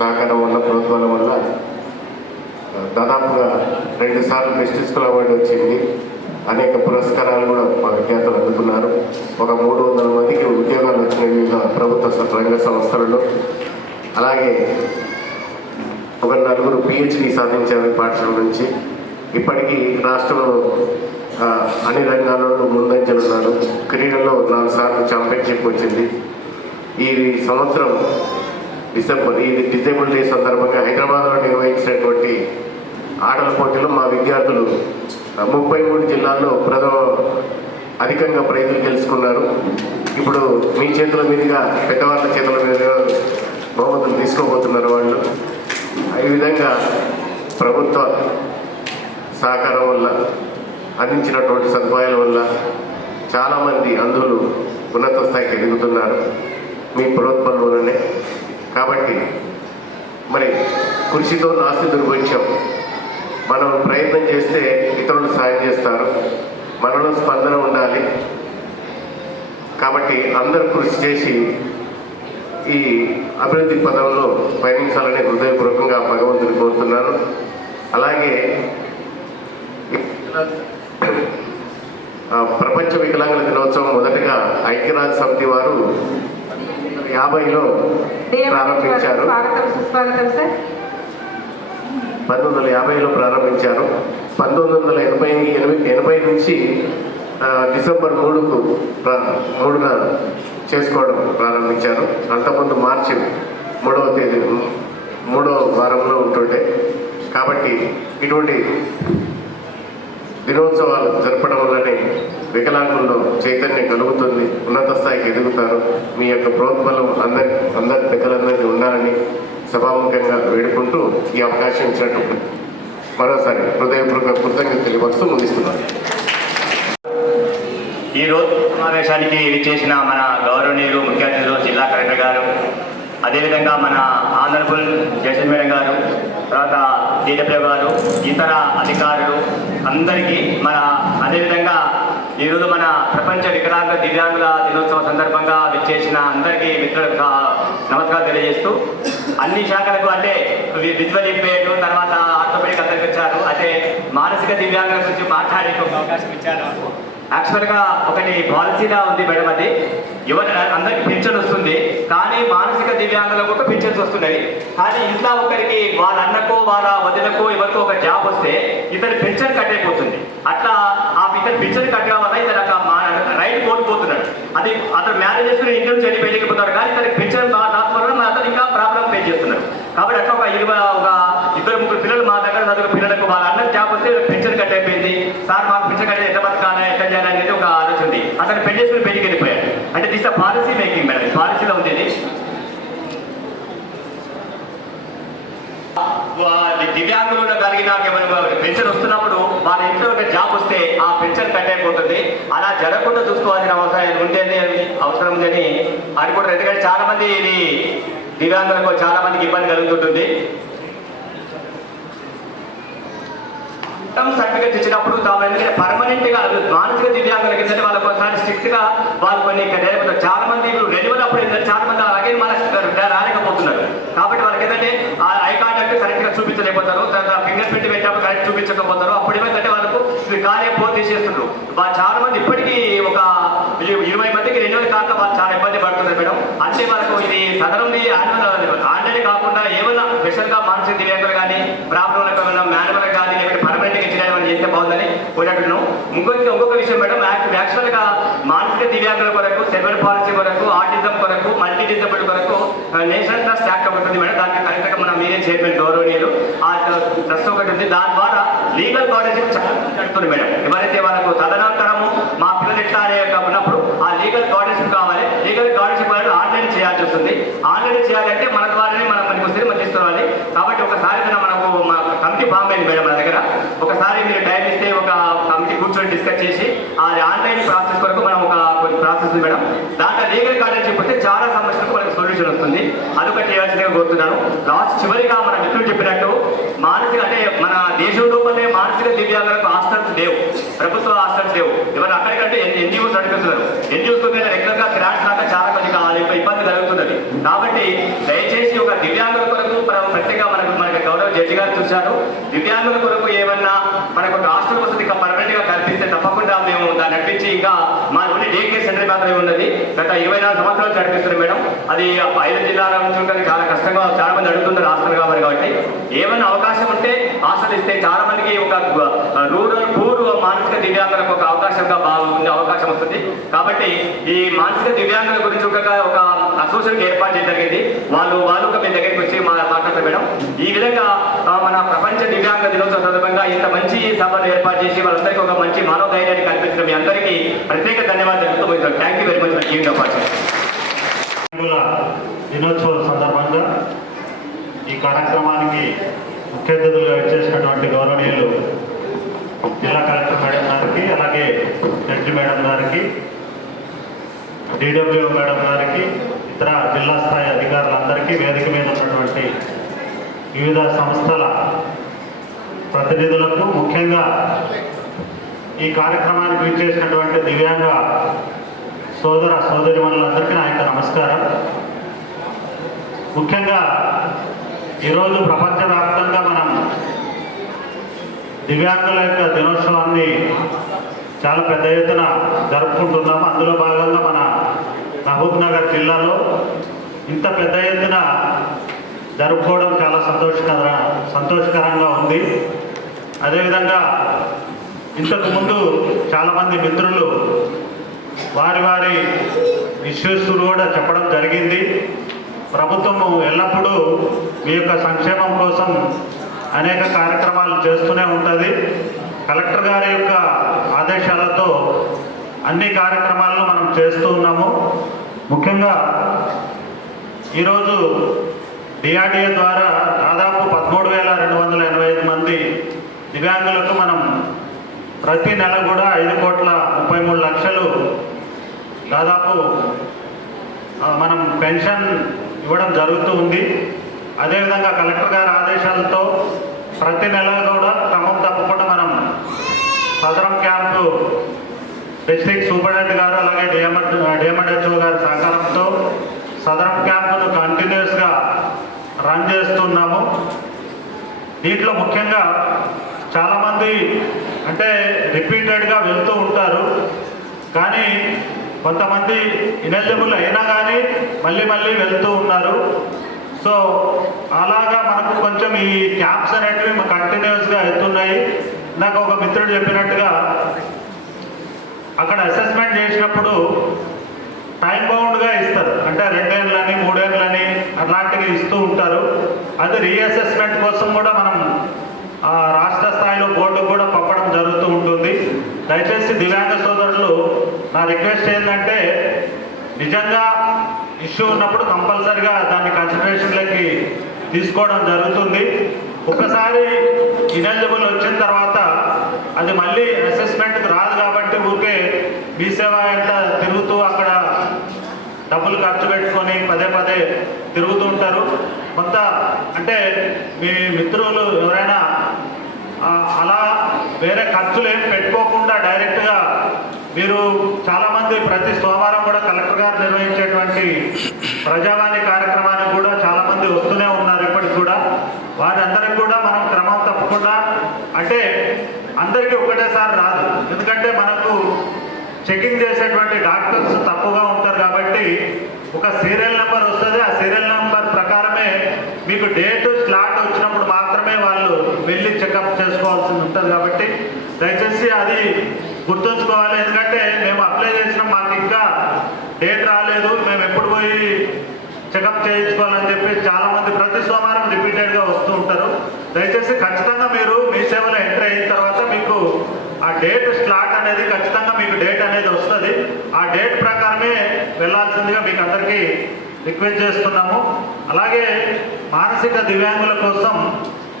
సహకారం వల్ల, ప్రోత్సాహం వల్ల దాదాపుగా 2 సార్లు బెస్ట్ స్కూల్ అవార్డు వచ్చింది. అనేక పురస్కారాలు కూడా మా విద్యార్థులు అందుకున్నారు. ఒక 300 మందికి ఉద్యోగాలు వచ్చినాయి వివిధ ప్రభుత్వ రంగ సంస్థలలో. అలాగే ఒక 4 PhD సాధించారు పాఠశాల నుంచి. ఇప్పటికీ రాష్ట్రంలో అన్ని రంగాలలో ముందంజలు ఉన్నారు. క్రీడల్లో 4 సార్లు ఛాంపియన్షిప్ వచ్చింది. ఈ సంవత్సరం ఈ డిజేబుల్ డే సందర్భంగా హైదరాబాద్లో నిర్వహించినటువంటి ఆటల పోటీలో మా విద్యార్థులు 33 జిల్లాల్లో అధికంగా ప్రైజులు గెలుచుకున్నారు. ఇప్పుడు మీ చేతుల మీదుగా, పెద్దవాళ్ళ చేతుల మీదుగా బహుమతులు తీసుకోబోతున్నారు వాళ్ళు. ఈ విధంగా ప్రభుత్వ సహకారం వల్ల, అందించినటువంటి సదుపాయాల వల్ల చాలామంది అంధులు ఉన్నత స్థాయికి ఎదుగుతున్నారు మీ ప్రోత్సాహం వల్లనే. కాబట్టి మరి కృషితో నాస్తి దుర్భిక్షం. మనం ప్రయత్నం చేస్తే ఇతరులు సాయం చేస్తారు. మనలో స్పందన ఉండాలి. కాబట్టి అందరూ కృషి చేసి ఈ అభివృద్ధి పదంలో పయనించాలని హృదయపూర్వకంగా భగవంతుని కోరుతున్నాను. అలాగే ప్రపంచ వికలాంగుల దినోత్సవం మొదటగా ఐక్యరాజ్య సమితి వారు 1950లో ప్రారంభించారు. 1950లో ప్రారంభించారు. 1980 నుంచి డిసెంబర్ 3న చేసుకోవడం ప్రారంభించారు. అంతకుముందు మార్చి 3వ వారంలో ఉంటుండే. కాబట్టి ఇటువంటి దినోత్సవాలు జరపడం వల్లనే వికలాంగుల్లో చైతన్యం కలుగుతుంది, ఉన్నత స్థాయికి ఎదుగుతారు. మీ యొక్క ప్రోత్బలం అందరి పెద్దలందరికీ ఉండాలని సభాముఖంగా వేడుకుంటూ ఈ అవకాశం ఇచ్చినట్టు మరోసారి హృదయపూర్వక కృతజ్ఞతలు తెలియవస్తూ ముగిస్తున్నాను. ఈ రోజు సమావేశానికి విచ్చేసిన మన గౌరవనీయులు ముఖ్య అతిథులు జిల్లా కలెక్టర్ గారు, అదేవిధంగా మన ఆనరబుల్ జడ్జి మేడం గారు, తర్వాత డిడబ్ల్యూ గారు, ఇతర అధికారులు అందరికీ అదేవిధంగా ఈరోజు మన ప్రపంచ వికలాంగ దివ్యాంగుల దినోత్సవం సందర్భంగా విచ్చేసిన అందరికీ మిత్రులకు నమస్కారం తెలియజేస్తూ, అన్ని శాఖలకు అంటే విజువల్ ఇంపేర్డ్, తర్వాత ఆర్థోపెడిక్ అందరికి వచ్చారు. అదే మానసిక దివ్యాంగుల గురించి మాట్లాడే అవకాశం ఇచ్చారు. యాక్చువల్గా ఒకటి పాలసీలా ఉంది మేడం, అది అందరికి పెన్షన్ వస్తుంది, కానీ మానసిక దివ్యాంగులకు ఒక పెన్షన్స్ వస్తున్నాయి. కానీ ఇంట్లో ఒకరికి వాళ్ళ అన్నకో వాళ్ళ వదినకో ఎవరికో ఒక జాబ్ వస్తే ఇతను పెన్షన్ కట్ అయిపోతుంది. అట్లా ఇతను పెన్షన్ కట్టడం వల్ల ఇతను రైట్ కోల్పోతున్నాడు. అది అతను మ్యారేజ్ చేసుకుని ఇంటి నుంచి వెళ్ళి వెళ్ళిపోతారు, కానీ ఇతనికి పెన్షన్ రాకపోవడం వల్ల అతను ఇంకా ప్రాబ్లం ఫేస్ చేస్తున్నారు. కాబట్టి అట్లా ఒక 2-3 పిల్లలు మా దగ్గర చదువుకున్న పిల్లలకు వాళ్ళ అన్నకు జాబ్ వస్తే పెన్షన్ కట్ అయిపోయింది. సార్ మాకు పెన్షన్ కట్టేది ఎట్లా బతకాలి, ఎట్లా చేయాలి అనేది ఒక ఆలోచన ఉంది. అతను పెళ్లి చేసుకుని పెళ్లికి వెళ్ళిపోయాడు. అంటే దిస్ పాలసీ మేకింగ్ మేడం, పాలసీలో ఉంది. దివ్యాంగులు కలిగిన పెన్షన్ వస్తున్నప్పుడు వాళ్ళ ఇంట్లో ఒక జాబ్ వస్తే ఆ పెన్షన్ కట్ అయిపోతుంది. అలా జరగకుండా చూసుకోవాల్సిన అవసరం ఉందని అనుకుంటారు. ఎందుకంటే చాలా మంది ఇది దివ్యాంగులకు చాలా మందికి ఇబ్బంది కలుగుతుంటుంది. సర్టిఫికేట్ ఇచ్చినప్పుడు తాము ఎందుకంటే పర్మనెంట్ గా మానసిక దివ్యాంగులకి ఏంటంటే వాళ్ళకి ఒకసారి స్ట్రిక్ట్ గా వాళ్ళు కొన్ని చాలా మంది రెన్యువల్ అప్పుడు ఏంటంటే చాలా మంది అలాగే రాలేకపోతున్నారు. కాబట్టి వాళ్ళకి ఏంటంటే ఆ ఐ కాంటాక్ట్ కరెక్ట్ గా చూపించలేకపోతారు, ఫింగర్ ప్రింట్ పెట్టినప్పుడు కరెక్ట్ చూపించకపోతారు. అప్పుడు ఏమైందంటే వాళ్ళకు ఖాళీ పోతే తీసేస్తున్నారు. వాళ్ళు చాలా మంది ఇప్పటికీ ఒక 20 మందికి రెన్యువల్ కాక వాళ్ళు చాలా ఇబ్బంది పడుతున్నారు మేడం. అంటే వాళ్ళకు ఇది సదరంది ఆన్లైన్ కాకుండా ఏమన్నా స్పెషల్ గా మానసిక దివ్యాంగులు కానీ ప్రాబ్లం మాన్యువల్ కానీ లేకపోతే పర్మనెంట్ చేస్తే బాగుందని కోరినట్టున్నాం. ఇంకొక విషయం మేడం, యాక్చువల్ గా మానసిక దివ్యాంగుల కొరకు సెర్వల్ పాలసీ కొరకు ఆటిజం కొరకు మల్టీ డిజబుల్ కొరకు నేషనల్ ట్రస్ట్ యాక్ట్ ఒకటి ఉంది మేడం. దానికి కరెక్ట్ గా మనం మీరే చైర్మన్ గౌరవనీయులు ఆ ట్రస్ట్ ఒకటి ఉంది. దాని ద్వారా లీగల్ గార్డెన్షిప్ చాలా కడుతుంది మేడం. ఎవరైతే వాళ్ళకు తదనంతరము మా పిల్లలు ఎట్లా అనే ఉన్నప్పుడు ఆ లీగల్ గార్డెన్షిప్ కావాలి. లీగల్ గార్డెన్షిప్ అనేది ఆన్లైన్ చేయాల్సి వస్తుంది. ఆన్లైన్ చేయాలంటే మన ద్వారానే మనం మనకు వస్తే తీసుకోవాలి. కాబట్టి ఒకసారి మనకు మా కమిటీ ఫామ్ అయింది మేడం మన దగ్గర. ఒకసారి మీరు టైం ఇస్తే ఒక కమిటీ కూర్చొని డిస్కస్ చేసి అది ఆన్లైన్ ప్రాసెస్ వరకు మనం ఒక ప్రాసెస్ ఉంది మేడం. దాంట్లో లీగల్ గార్డెన్షిప్ వస్తే చాలా సమస్యలకు మనకు సొల్యూషన్ వస్తుంది. అదొకటి చేయాల్సిందిగా కోరుతున్నాను. లాస్ట్ చివరిగా మన మిత్రులు చెప్పినట్టు మానసిక అంటే మన దేశంలోనే మానసిక దివ్యాంగులకు హాస్టల్స్ లేవు, ప్రభుత్వ హాస్టల్స్ లేవు. ఎవరు అక్కడికంటే ఎన్జిఓస్ నడిపిస్తున్నారు. ఎన్జిఓస్ మీద రెగ్యులర్ గా గ్రాంట్స్ రాక చాలా మంది ఇబ్బంది కలుగుతున్నది. కాబట్టి దయచేసి ఒక దివ్యాంగుల కొరకు ప్రత్యేక మనకి గౌరవ జడ్జి గారు చూశారు. దివ్యాంగుల కొరకు ఏమన్నా మనకు ఒక హాస్టల్ వసతి పర్మనెంట్ గా కల్పిస్తే తప్పకుండా మేము దాన్ని నడిపించి ఇంకా మా ఓన్లీ డే కేర్ సెంటర్ మాత్రమే ఉన్నది. గత 24 సంవత్సరాలు నడిపిస్తున్నాం మేడం. అది 5 జిల్లాల నుంచి చాలా కష్టంగా చాలా మంది అడుగుతున్నారు హాస్టల్ కావాలి. కాబట్టి ఏమన్నా అవకాశం ఉంటే హాస్టల్ ఇస్తే చాలా మందికి ఒక రూరల్ పూర్వ మానసిక దివ్యాంగులకు ఒక అవకాశంగా బాగుండే అవకాశం వస్తుంది. కాబట్టి ఈ మానసిక దివ్యాంగుల గురించి ఒక అసోసియేషన్ ఏర్పాటు చేయడం జరిగింది. వాళ్ళు మీ దగ్గరికి వచ్చి మాట్లాడతారు మేడం. ఈ విధంగా మన ప్రపంచ దివ్యాంగ దినోత్సవ సందర్భంగా ఇంత మంచి సభను ఏర్పాటు చేసి వాళ్ళందరికీ ఒక మంచి మనోధైర్యాన్ని కల్పించడం మీ అందరికీ ప్రత్యేక ధన్యవాదాలు తెలుపుతూ thank you very much for giving the opportunity. దినోత్సవం సందర్భంగా ఈ కార్యక్రమానికి ముఖ్య అతిథులుగా వచ్చేసినటువంటి గౌరవనీయులు జిల్లా కలెక్టర్ మేడం గారికి, అలాగే జడ్జి మేడం గారికి, డిడబ్ల్యూ మేడం గారికి, ఇతర జిల్లా స్థాయి అధికారులందరికీ, వేదిక మీద ఉన్నటువంటి వివిధ సంస్థల ప్రతినిధులకు, ముఖ్యంగా ఈ కార్యక్రమానికి విచ్చేసినటువంటి దివ్యాంగ సోదరిమణులందరికీ నా యొక్క నమస్కారం. ముఖ్యంగా ఈరోజు ప్రపంచవ్యాప్తంగా మనం దివ్యాంగుల యొక్క దినోత్సవాన్ని చాలా పెద్ద ఎత్తున జరుపుకుంటున్నాము. అందులో భాగంగా మన మహబూబ్ నగర్ జిల్లాలో ఇంత పెద్ద ఎత్తున జరుపుకోవడం చాలా సంతోషకరంగా ఉంది. అదేవిధంగా ఇంతకుముందు చాలామంది మిత్రులు వారి ఇష్యూస్ కూడా చెప్పడం జరిగింది. ప్రభుత్వము ఎల్లప్పుడూ మీ యొక్క సంక్షేమం కోసం అనేక కార్యక్రమాలు చేస్తూనే ఉంటుంది. కలెక్టర్ గారి యొక్క ఆదేశాలతో అన్ని కార్యక్రమాలను మనం చేస్తూ ఉన్నాము. ముఖ్యంగా ఈరోజు డిఆర్డిఏ ద్వారా దాదాపు 13,285 మంది దివ్యాంగులకు మనం ప్రతి నెల కూడా 5,33,00,000 దాదాపు మనం పెన్షన్ ఇవ్వడం జరుగుతూ ఉంది. అదేవిధంగా కలెక్టర్ గారి ఆదేశాలతో ప్రతి నెల కూడా క్రమం తప్పకుండా మనం సదరం క్యాంపు డిస్ట్రిక్ట్ సూపరింటెండెంట్ గారు అలాగే డిఎంఎడ్హెచ్ఓ గారి సహకారంతో సదరం క్యాంపును కంటిన్యూస్గా రన్ చేస్తున్నాము. దీంట్లో ముఖ్యంగా చాలామంది అంటే రిపీటెడ్గా వెళ్తూ ఉంటారు, కానీ కొంతమంది ఇనెలిజిబుల్ అయినా కానీ మళ్ళీ వెళ్తూ ఉన్నారు. సో అలాగా మనకు కొంచెం ఈ క్యాంప్స్ అనేటివి కంటిన్యూస్గా వెళ్తున్నాయి. నాకు ఒక మిత్రుడు చెప్పినట్టుగా అక్కడ అసెస్మెంట్ చేసినప్పుడు టైం బౌండ్గా ఇస్తారు, అంటే 2 ఏళ్ళని 3 ఏళ్ళని అట్లాంటివి ఇస్తూ ఉంటారు. అది రీఅసెస్మెంట్ కోసం కూడా మనం రాష్ట్ర స్థాయిలో బోర్డుకు కూడా పంపడం జరుగుతూ ఉంటుంది. దయచేసి దివ్యాంగ సోదరులు నా రిక్వెస్ట్ ఏంటంటే నిజంగా ఇష్యూ ఉన్నప్పుడు కంపల్సరిగా దాన్ని కన్సిడరేషన్లోకి తీసుకోవడం జరుగుతుంది. ఒకసారి ఇనెలిజిబుల్ వచ్చిన తర్వాత అది మళ్ళీ అసెస్మెంట్కి రాదు కాబట్టి ఊరికే మీ సేవ అంటే తిరుగుతూ అక్కడ డబ్బులు ఖర్చు పెట్టుకొని పదే పదే తిరుగుతూ ఉంటారు. కొంత అంటే మీ మిత్రులు ఎవరైనా అలా వేరే ఖర్చులు ఏం పెట్టుకోకుండా డైరెక్ట్గా మీరు చాలామంది ప్రతి సోమవారం కూడా కలెక్టర్ గారు నిర్వహించేటువంటి ప్రజావాణి కార్యక్రమానికి కూడా చాలామంది వస్తూనే ఉన్నారు ఇప్పటికి కూడా. వారందరికీ కూడా మనం క్రమం తప్పకుండా అంటే అందరికీ ఒకటేసారి రాదు, ఎందుకంటే మనకు చెకింగ్ చేసేటువంటి డాక్టర్స్ తక్కువగా ఉంటారు కాబట్టి ఒక సీరియల్ నెంబర్ వస్తుంది. ఆ సీరియల్ నెంబర్ ప్రకారమే మీకు డేట్ స్లాట్ వచ్చినప్పుడు మాత్రమే వాళ్ళు వెళ్ళి చెకప్ చేసుకోవాల్సి ఉంటుంది. కాబట్టి దయచేసి అది గుర్తుంచుకోవాలి. ఎందుకంటే మేము అప్లై చేసినాం, మాకు ఇంకా డేట్ రాలేదు, మేము ఎప్పుడు పోయి చెకప్ చేయించుకోవాలని చెప్పి చాలామంది ప్రతి సోమవారం రిపీటెడ్గా వస్తూ ఉంటారు. దయచేసి ఖచ్చితంగా మీరు మీ సేవలో ఎంటర్ అయిన తర్వాత మీకు ఆ డేట్ స్లాట్ అనేది ఖచ్చితంగా మీకు డేట్ అనేది వస్తుంది. ఆ డేట్ ప్రకారమే వెళ్ళాల్సిందిగా మీకు అందరికీ రిక్వెస్ట్ చేస్తున్నాము. అలాగే మానసిక దివ్యాంగుల కోసం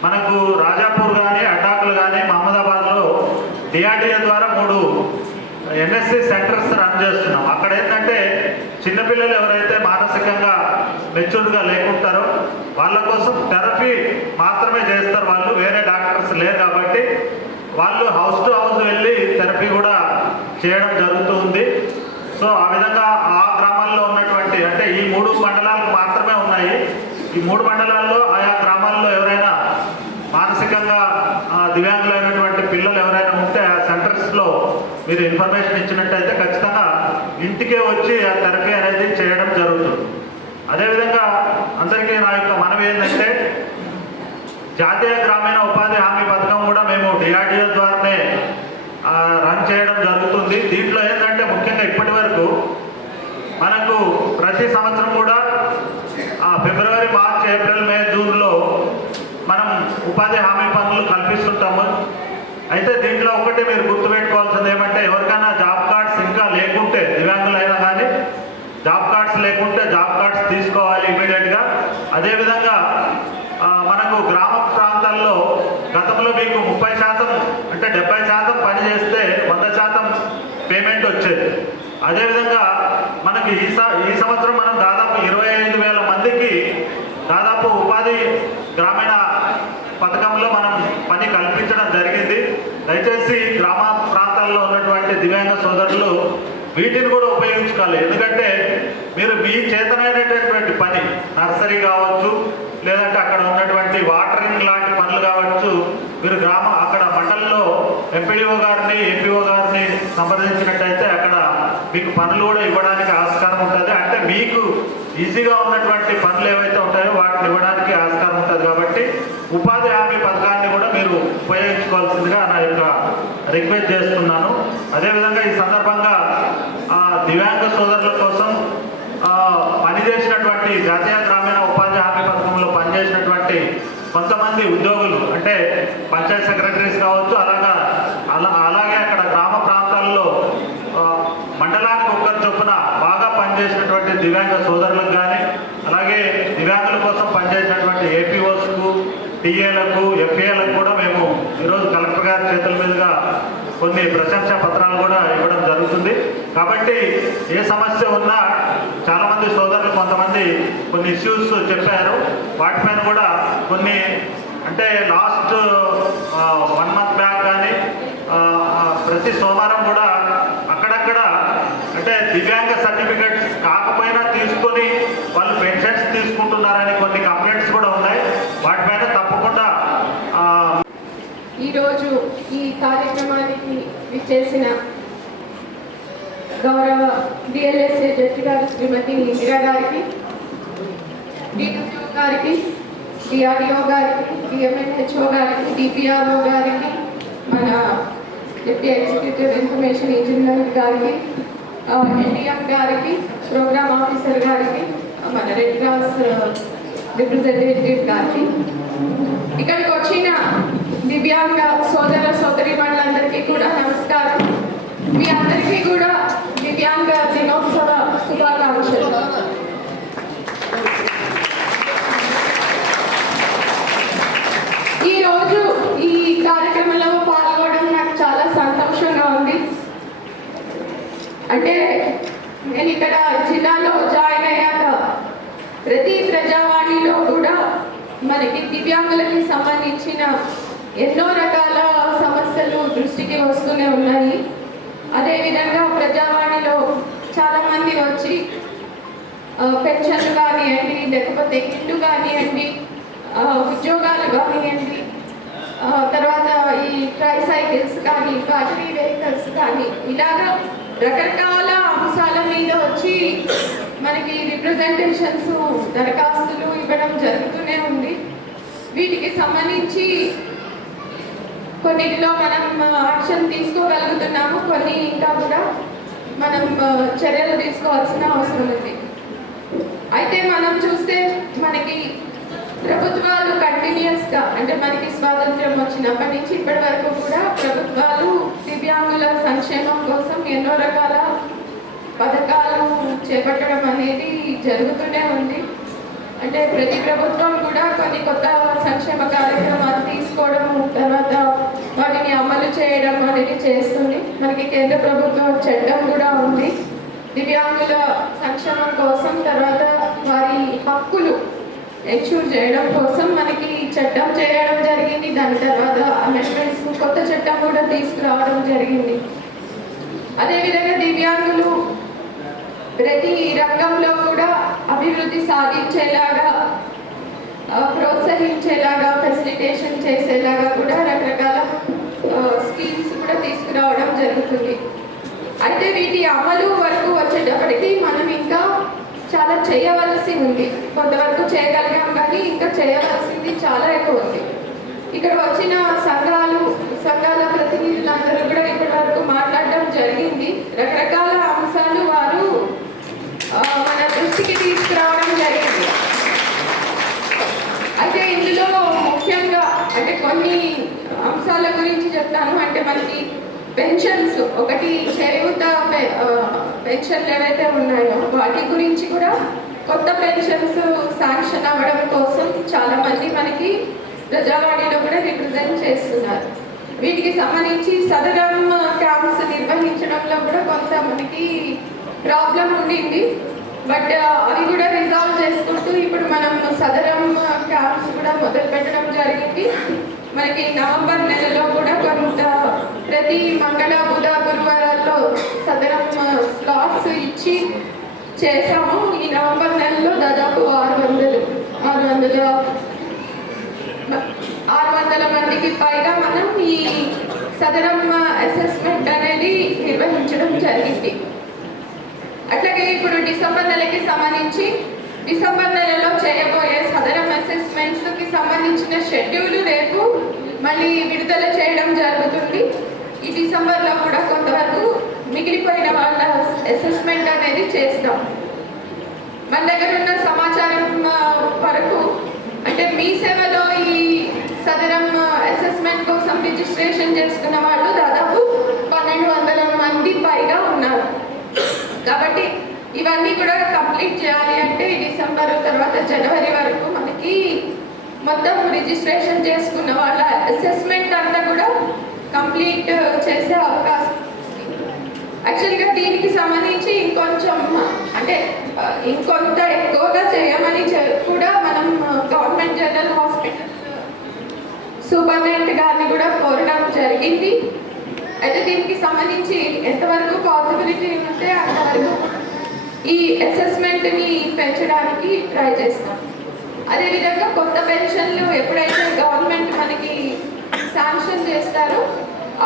మనకు రాజాపూర్ కానీ అడ్డాకులు కానీ మహమ్మదాబాద్లో డిఆర్డిఏ ద్వారా 3 ఎన్ఎస్సి సెంటర్స్ రన్ చేస్తున్నాం. అక్కడ ఏంటంటే చిన్నపిల్లలు ఎవరైతే మానసికంగా మెచ్యూర్డ్గా లేకుంటారో వాళ్ళ కోసం థెరపీ మాత్రమే చేస్తారు. వాళ్ళు వేరే డాక్టర్స్ లేరు కాబట్టి వాళ్ళు హౌస్ టు హౌస్ వెళ్ళి థెరపీ కూడా చేయడం జరుగుతుంది. సో ఆ విధంగా ఆ గ్రామాల్లో ఉన్నటువంటి అంటే ఈ 3 మండలాలకు మాత్రమే ఉన్నాయి. ఈ 3 మండలాల్లో ఆయా గ్రామాల్లో ఎవరైనా మానసికంగా దివ్యాంగులైనటువంటి పిల్లలు ఎవరైనా ఉంటే ఆ సెంటర్స్లో మీరు ఇన్ఫర్మేషన్ ఇచ్చినట్టయితే ఖచ్చితంగా ఇంటికే వచ్చి ఆ థెరపీ అనేది చేయడం జరుగుతుంది. అదేవిధంగా అందరికీ నా యొక్క మనవి ఏంటంటే జాతీయ గ్రామీణ ఉపాధి హామీ పథకం కూడా మేము డిఆర్డిఓ ద్వారానే రన్ చేయడం జరుగుతుంది. దీంట్లో ఏంటంటే ముఖ్యంగా ఇప్పటి వరకు మనకు ప్రతి సంవత్సరం కూడా ఫిబ్రవరి, మార్చ్, ఏప్రిల్, మే, జూన్లో మనం ఉపాధి హామీ పనులు కల్పిస్తుంటాము. అయితే దీంట్లో ఒకటి మీరు గుర్తుపెట్టుకోవాల్సింది ఏమంటే ఎవరికైనా జాబ్ కార్డ్స్ ఇంకా లేకుంటే దివ్యాంగులైనా కానీ జాబ్ కార్డ్స్ లేకుంటే జాబ్ కార్డ్స్ తీసుకోవాలి ఇమీడియట్గా. అదేవిధంగా మనకు గ్రామ ప్రాంతాల్లో గతంలో మీకు 30% అంటే 70% పని చేస్తే 100% పేమెంట్ వచ్చేది. అదేవిధంగా మనకి ఈ సంవత్సరం మనం దాదాపు 25,000 మందికి దాదాపు ఉపాధి గ్రామీణ పథకంలో మనం పని కల్పించడం జరిగింది. దయచేసి గ్రామ ప్రాంతాల్లో ఉన్నటువంటి దివ్యాంగ సోదరులు వీటిని కూడా ఉపయోగించుకోవాలి. ఎందుకంటే మీరు మీ చేతనైనటువంటి పని నర్సరీ కావచ్చు, లేదంటే అక్కడ ఉన్నటువంటి వాటరింగ్ లాంటి పనులు కావచ్చు, మీరు అక్కడ మండలంలో ఎంపీడీఓ గారిని, ఏపీఓ గారిని సంప్రదించినట్టయితే అక్కడ మీకు పనులు కూడా ఇవ్వడానికి ఆస్కారం ఉంటుంది. అంటే మీకు ఈజీగా ఉన్నటువంటి పనులు ఏవైతే ఉంటాయో వాటిని ఇవ్వడానికి ఆస్కారం ఉంటుంది. కాబట్టి ఉపాధి హామీ పథకాన్ని కూడా మీరు ఉపయోగించుకోవాల్సిందిగా నా యొక్క రిక్వెస్ట్ చేస్తున్నాను. అదేవిధంగా ఈ సందర్భంగా దివ్యాంగ సోదరుల కోసం పనిచేసినటువంటి జాతీయ గ్రామీణ ఉపాధి హామీ పథకంలో పనిచేసినటువంటి కొంతమంది ఉద్యోగులు అంటే పంచాయత్ సెక్రటరీస్ కావచ్చు, అలాగే అక్కడ గ్రామ ప్రాంతాల్లో మండలానికి ఒక్కరి చొప్పున బాగా పనిచేసినటువంటి దివ్యాంగ సోదరులకు కానీ, అలాగే దివ్యాంగుల కోసం పనిచేసినటువంటి ఏపీఓస్కు, టీఏలకు, ఎఫ్ఏలకు కూడా మేము ఈరోజు కలెక్టర్ గారి చేతుల మీదుగా కొన్ని ప్రశంసా పత్రాలు కూడా ఇవ్వడం జరుగుతుంది. కాబట్టి ఏ సమస్య ఉన్నా చాలామంది సోదరులు కొంతమంది కొన్ని ఇష్యూస్ చెప్పారు. వాటిపైన కూడా కొన్ని అంటే లాస్ట్ 1 month బ్యాక్ కానీ ప్రతి సోమవారం కూడా అక్కడక్కడ అంటే దివ్యాంగ సర్టిఫికెట్స్ కాకపోయినా తీసుకొని వాళ్ళు పెన్షన్స్ తీసుకుంటున్నారని కొన్ని కంప్లైంట్స్ కూడా ఉన్నాయి. వాటిపైన తప్పకుండా ఈరోజు ఈ కార్యక్రమానికి విచ్చేసిన గౌరవ డిఎల్ఎస్ఏ జడ్జి గారు శ్రీమతి ఇందిరా గారికి, డిఎంఓ గారికి, డిఆర్డిఓ గారికి, డిఎంఎన్హెచ్ఓ గారికి, డిపిఆర్ఓ గారికి, మన డిప్యూటీ ఎగ్జిక్యూటివ్ ఇన్ఫర్మేషన్ ఇంజనీర్ గారికి, ఎన్డిఎం గారికి, ప్రోగ్రామ్ ఆఫీసర్ గారికి, మన రెడ్ క్రాస్ రిప్రజెంటేటివ్ గారికి, ఇక్కడికి వచ్చిన దివ్యాంగ సోదర సోదరీమణులందరికీ కూడా నమస్కారం. మీ అందరికీ కూడా దివ్యాంగ దినోత్సవ శుభాకాంక్షలు. మనకి దివ్యాంగులకి సంబంధించిన ఎన్నో రకాల సమస్యలు దృష్టికి వస్తూనే ఉన్నాయి. అదేవిధంగా ప్రజావాణిలో చాలామంది వచ్చి పెన్షన్లు కానివ్వండి, లేకపోతే ఇల్లు కానివ్వండి, ఉద్యోగాలు కానివ్వండి, తర్వాత ఈ ట్రైసైకిల్స్ కానీ, బ్యాటరీ వెహికల్స్ కానీ, ఇలాగా రకరకాల అంశాల మీద వచ్చి మనకి రిప్రజెంటేషన్స్, దరఖాస్తులు ఇవ్వడం జరుగుతూనే ఉంది. వీటికి సంబంధించి కొన్నిటిలో మనం యాక్షన్ తీసుకోగలుగుతున్నాము, కొన్ని ఇంకా కూడా మనం చర్యలు తీసుకోవాల్సిన అవసరం ఉంది. అయితే మనం చూస్తే మనకి ప్రభుత్వాలు కంటిన్యూస్గా, అంటే మనకి స్వాతంత్ర్యం వచ్చినప్పటి నుంచి ఇప్పటి వరకు కూడా ప్రభుత్వాలు దివ్యాంగుల సంక్షేమం కోసం ఎన్నో రకాల పథకాలు చేపట్టడం అనేది జరుగుతూనే ఉంది. అంటే ప్రతి ప్రభుత్వం కూడా కొన్ని కొత్త సంక్షేమ కార్యక్రమాలు తీసుకోవడం, తర్వాత వాటిని అమలు చేయడం అనేది చేస్తుంది. మనకి కేంద్ర ప్రభుత్వ చట్టం కూడా ఉంది దివ్యాంగుల సంక్షేమం కోసం, తర్వాత వారి హక్కులు ఎన్ష్యూర్ చేయడం కోసం మనకి చట్టం చేయడం జరిగింది. దాని తర్వాత అమెండ్మెంట్స్, కొత్త చట్టం కూడా తీసుకురావడం జరిగింది. అదేవిధంగా దివ్యాంగులు ప్రతి రంగంలో కూడా అభివృద్ధి సాధించేలాగా, ప్రోత్సహించేలాగా, ఫెసిలిటేషన్ చేసేలాగా కూడా రకరకాల స్కీమ్స్ కూడా తీసుకురావడం జరుగుతుంది. అయితే వీటి అమలు వరకు వచ్చేటప్పటికి మనం ఇంకా చాలా చేయవలసి ఉంది. కొంతవరకు చేయగలిగాం కానీ ఇంకా చేయవలసింది చాలా ఎక్కువ ఉంది. ఇక్కడ వచ్చిన సంఘాల ప్రతినిధులందరూ కూడా ఇప్పటి వరకు మాట్లాడడం జరిగింది. రకరకాల అంశాలు వారు మన దృష్టికి తీసుకురావడం జరిగింది. అయితే ఇందులో ముఖ్యంగా అంటే కొన్ని అంశాల గురించి చెప్తాను. అంటే మనకి పెన్షన్స్, ఒకటి చేయూత పెన్షన్లు ఏవైతే ఉన్నాయో వాటి గురించి కూడా కొత్త పెన్షన్స్ శాంక్షన్ అవ్వడం కోసం చాలామంది మనకి ప్రజావాణిలో కూడా రిప్రజెంట్ చేస్తున్నారు. వీటికి సంబంధించి సదరం క్యాంప్స్ నిర్వహించడంలో కూడా కొంత మనకి ప్రాబ్లం ఉండింది. బట్ అవి కూడా రిజాల్వ్ చేసుకుంటూ ఇప్పుడు మనం సదరం క్యాంప్స్ కూడా మొదలు పెట్టడం జరిగింది. మనకి నవంబర్ నెలలో కూడా కొంత ప్రతి మంగళ, బుధ, గురువారాల్లో సదరం స్లాట్స్ ఇచ్చి చేసాము. ఈ నవంబర్ నెలలో దాదాపు 600 మందికి పైగా మనం ఈ సదరం అసెస్మెంట్ అనేది నిర్వహించడం జరిగింది. అట్లాగే ఇప్పుడు డిసెంబర్ నెలకి సంబంధించి డిసెంబర్ నెలలో చేయబోయే సదరం అసెస్మెంట్స్కి సంబంధించిన షెడ్యూల్ రేపు మళ్ళీ విడుదల చేయడం జరుగుతుంది. ఈ డిసెంబర్లో కూడా కొంతవరకు మిగిలిపోయిన వాళ్ళ అసెస్మెంట్ అనేది చేస్తాం. మన దగ్గర ఉన్న సమాచారం వరకు అంటే మీ సేవలో ఈ సదరం అసెస్మెంట్ కోసం రిజిస్ట్రేషన్ చేసుకున్న వాళ్ళు దాదాపు 1200 మంది పైగా ఉన్నారు. కాబట్టి ఇవన్నీ కూడా కంప్లీట్ చేయాలి అంటే డిసెంబర్ తర్వాత జనవరి వరకు మనకి మొత్తం రిజిస్ట్రేషన్ చేసుకున్న వాళ్ళ అసెస్మెంట్ అంతా కూడా కంప్లీట్ చేసే అవకాశం. యాక్చువల్గా దీనికి సంబంధించి ఇంకొంచెం అంటే ఇంకొంత ఎక్కువగా చేయమని కూడా మనం గవర్నమెంట్ జనరల్ హాస్పిటల్ సూపరింటెండెంట్ గారిని కూడా కోరడం జరిగింది. అయితే దీనికి సంబంధించి ఎంతవరకు పాసిబిలిటీ ఉంటే అంతవరకు ఈ అసెస్మెంట్ని పెంచడానికి ట్రై చేస్తాం. అదేవిధంగా కొత్త పెన్షన్లు ఎప్పుడైతే గవర్నమెంట్ మనకి శాంక్షన్ చేస్తారో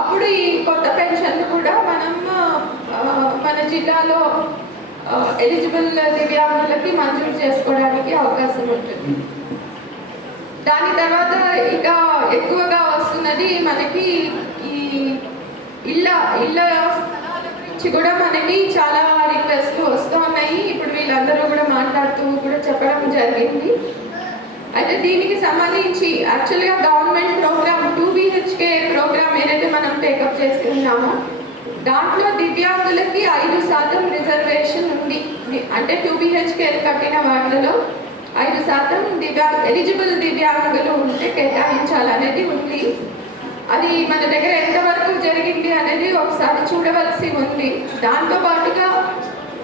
అప్పుడు ఈ కొత్త పెన్షన్లు కూడా మనం మన జిల్లాలో ఎలిజిబుల్ దివ్యాంగులకి మంజూరు చేసుకోవడానికి అవకాశం ఉంటుంది. దాని తర్వాత ఇంకా ఎక్కువగా వస్తున్నది మనకి ఈ ఇళ్ళ స్థలాల గురించి కూడా మనకి చాలా రిక్వెస్ట్లు వస్తూ ఉన్నాయి. ఇప్పుడు వీళ్ళందరూ కూడా మాట్లాడుతూ కూడా చెప్పడం జరిగింది. అయితే దీనికి సంబంధించి యాక్చువల్గా గవర్నమెంట్ ప్రోగ్రామ్ 2BHK ప్రోగ్రామ్ ఏదైతే మనం టేకప్ చేసి ఉన్నామో దాంట్లో దివ్యాంగులకి 5% రిజర్వేషన్ ఉంది. అంటే 2BHK కట్టిన వాటిలో 5% ఎలిజిబుల్ దివ్యాంగులు ఉంటే కేటాయించాలనేది ఉంది. అది మన దగ్గర ఎంతవరకు జరిగింది అనేది ఒకసారి చూడవలసి ఉంది. దాంతో పాటుగా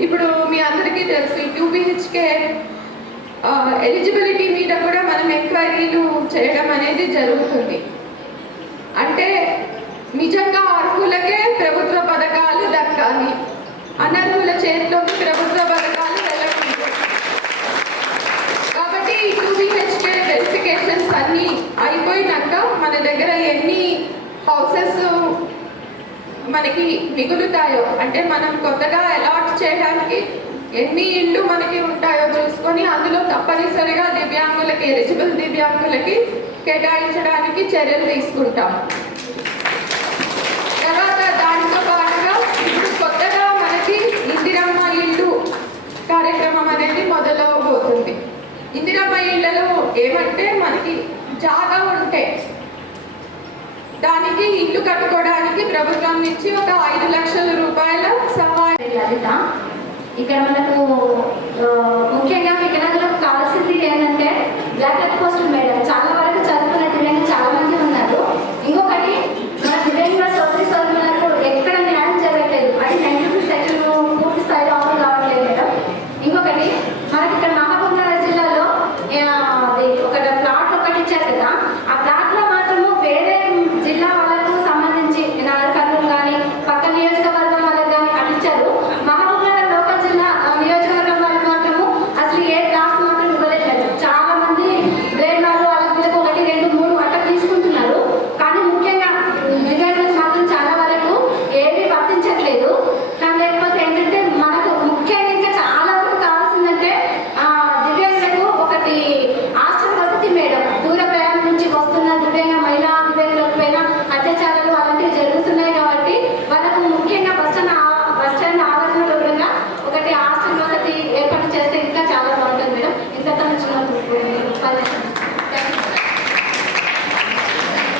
ఇప్పుడు మీ అందరికీ తెలుసు 2BHK ఎలిజిబిలిటీ మీద కూడా మనం ఎంక్వైరీలు చేయడం అనేది జరుగుతుంది. అంటే నిజంగా అర్హులకే ప్రభుత్వ పథకాలు దక్కాలి, అనర్హుల చేతిలోకి ప్రభుత్వ పథకాలు వెళ్ళకూడదు. కాబట్టి 2 BHK వెరిఫికేషన్స్ అన్నీ అయిపోయినాక మన దగ్గర ఎన్ని హౌసెస్ మనకి మిగులుతాయో, అంటే మనం కొత్తగా అలాట్ చేయడానికి ఎన్ని ఇళ్ళు మనకి ఉంటాయో చూసుకొని అందులో తప్పనిసరిగా దివ్యాంగులకి, ఎలిజిబుల్ దివ్యాంగులకి కేటాయించడానికి చర్యలు తీసుకుంటాం. తర్వాత దానితో పాటుగా ఇప్పుడు కొత్తగా మనకి ఇందిరమ్మ ఇల్లు కార్యక్రమం అనేది మొదలవబోతుంది. ఇందిరమ్మ ఇళ్లలో ఏమంటే మనకి జాగా ఉంటే దానికి ఇల్లు కట్టుకోవడానికి ప్రభుత్వం నుంచి ఒక 5 లక్షల రూపాయల సహాయం. లలిత, ఇక్కడ మనకు ముఖ్యంగా వికలాంగులకు కావాల్సింది ఏంటంటే బ్లాక్ లెగ్ పోస్ట్ మేడం. చాలా వరకు చదువుకున్న దివ్యాంగులు చాలా మంది ఉన్నారు. ఇంకొకటి మన దివ్యాంగుల సోదరులకు ఎక్కడ న్యాయం జరగట్లేదు. అది 90% పూర్తి స్థాయిలో అమలు కావట్లేదు మేడం. ఇంకొకటి మనకి ఇక్కడ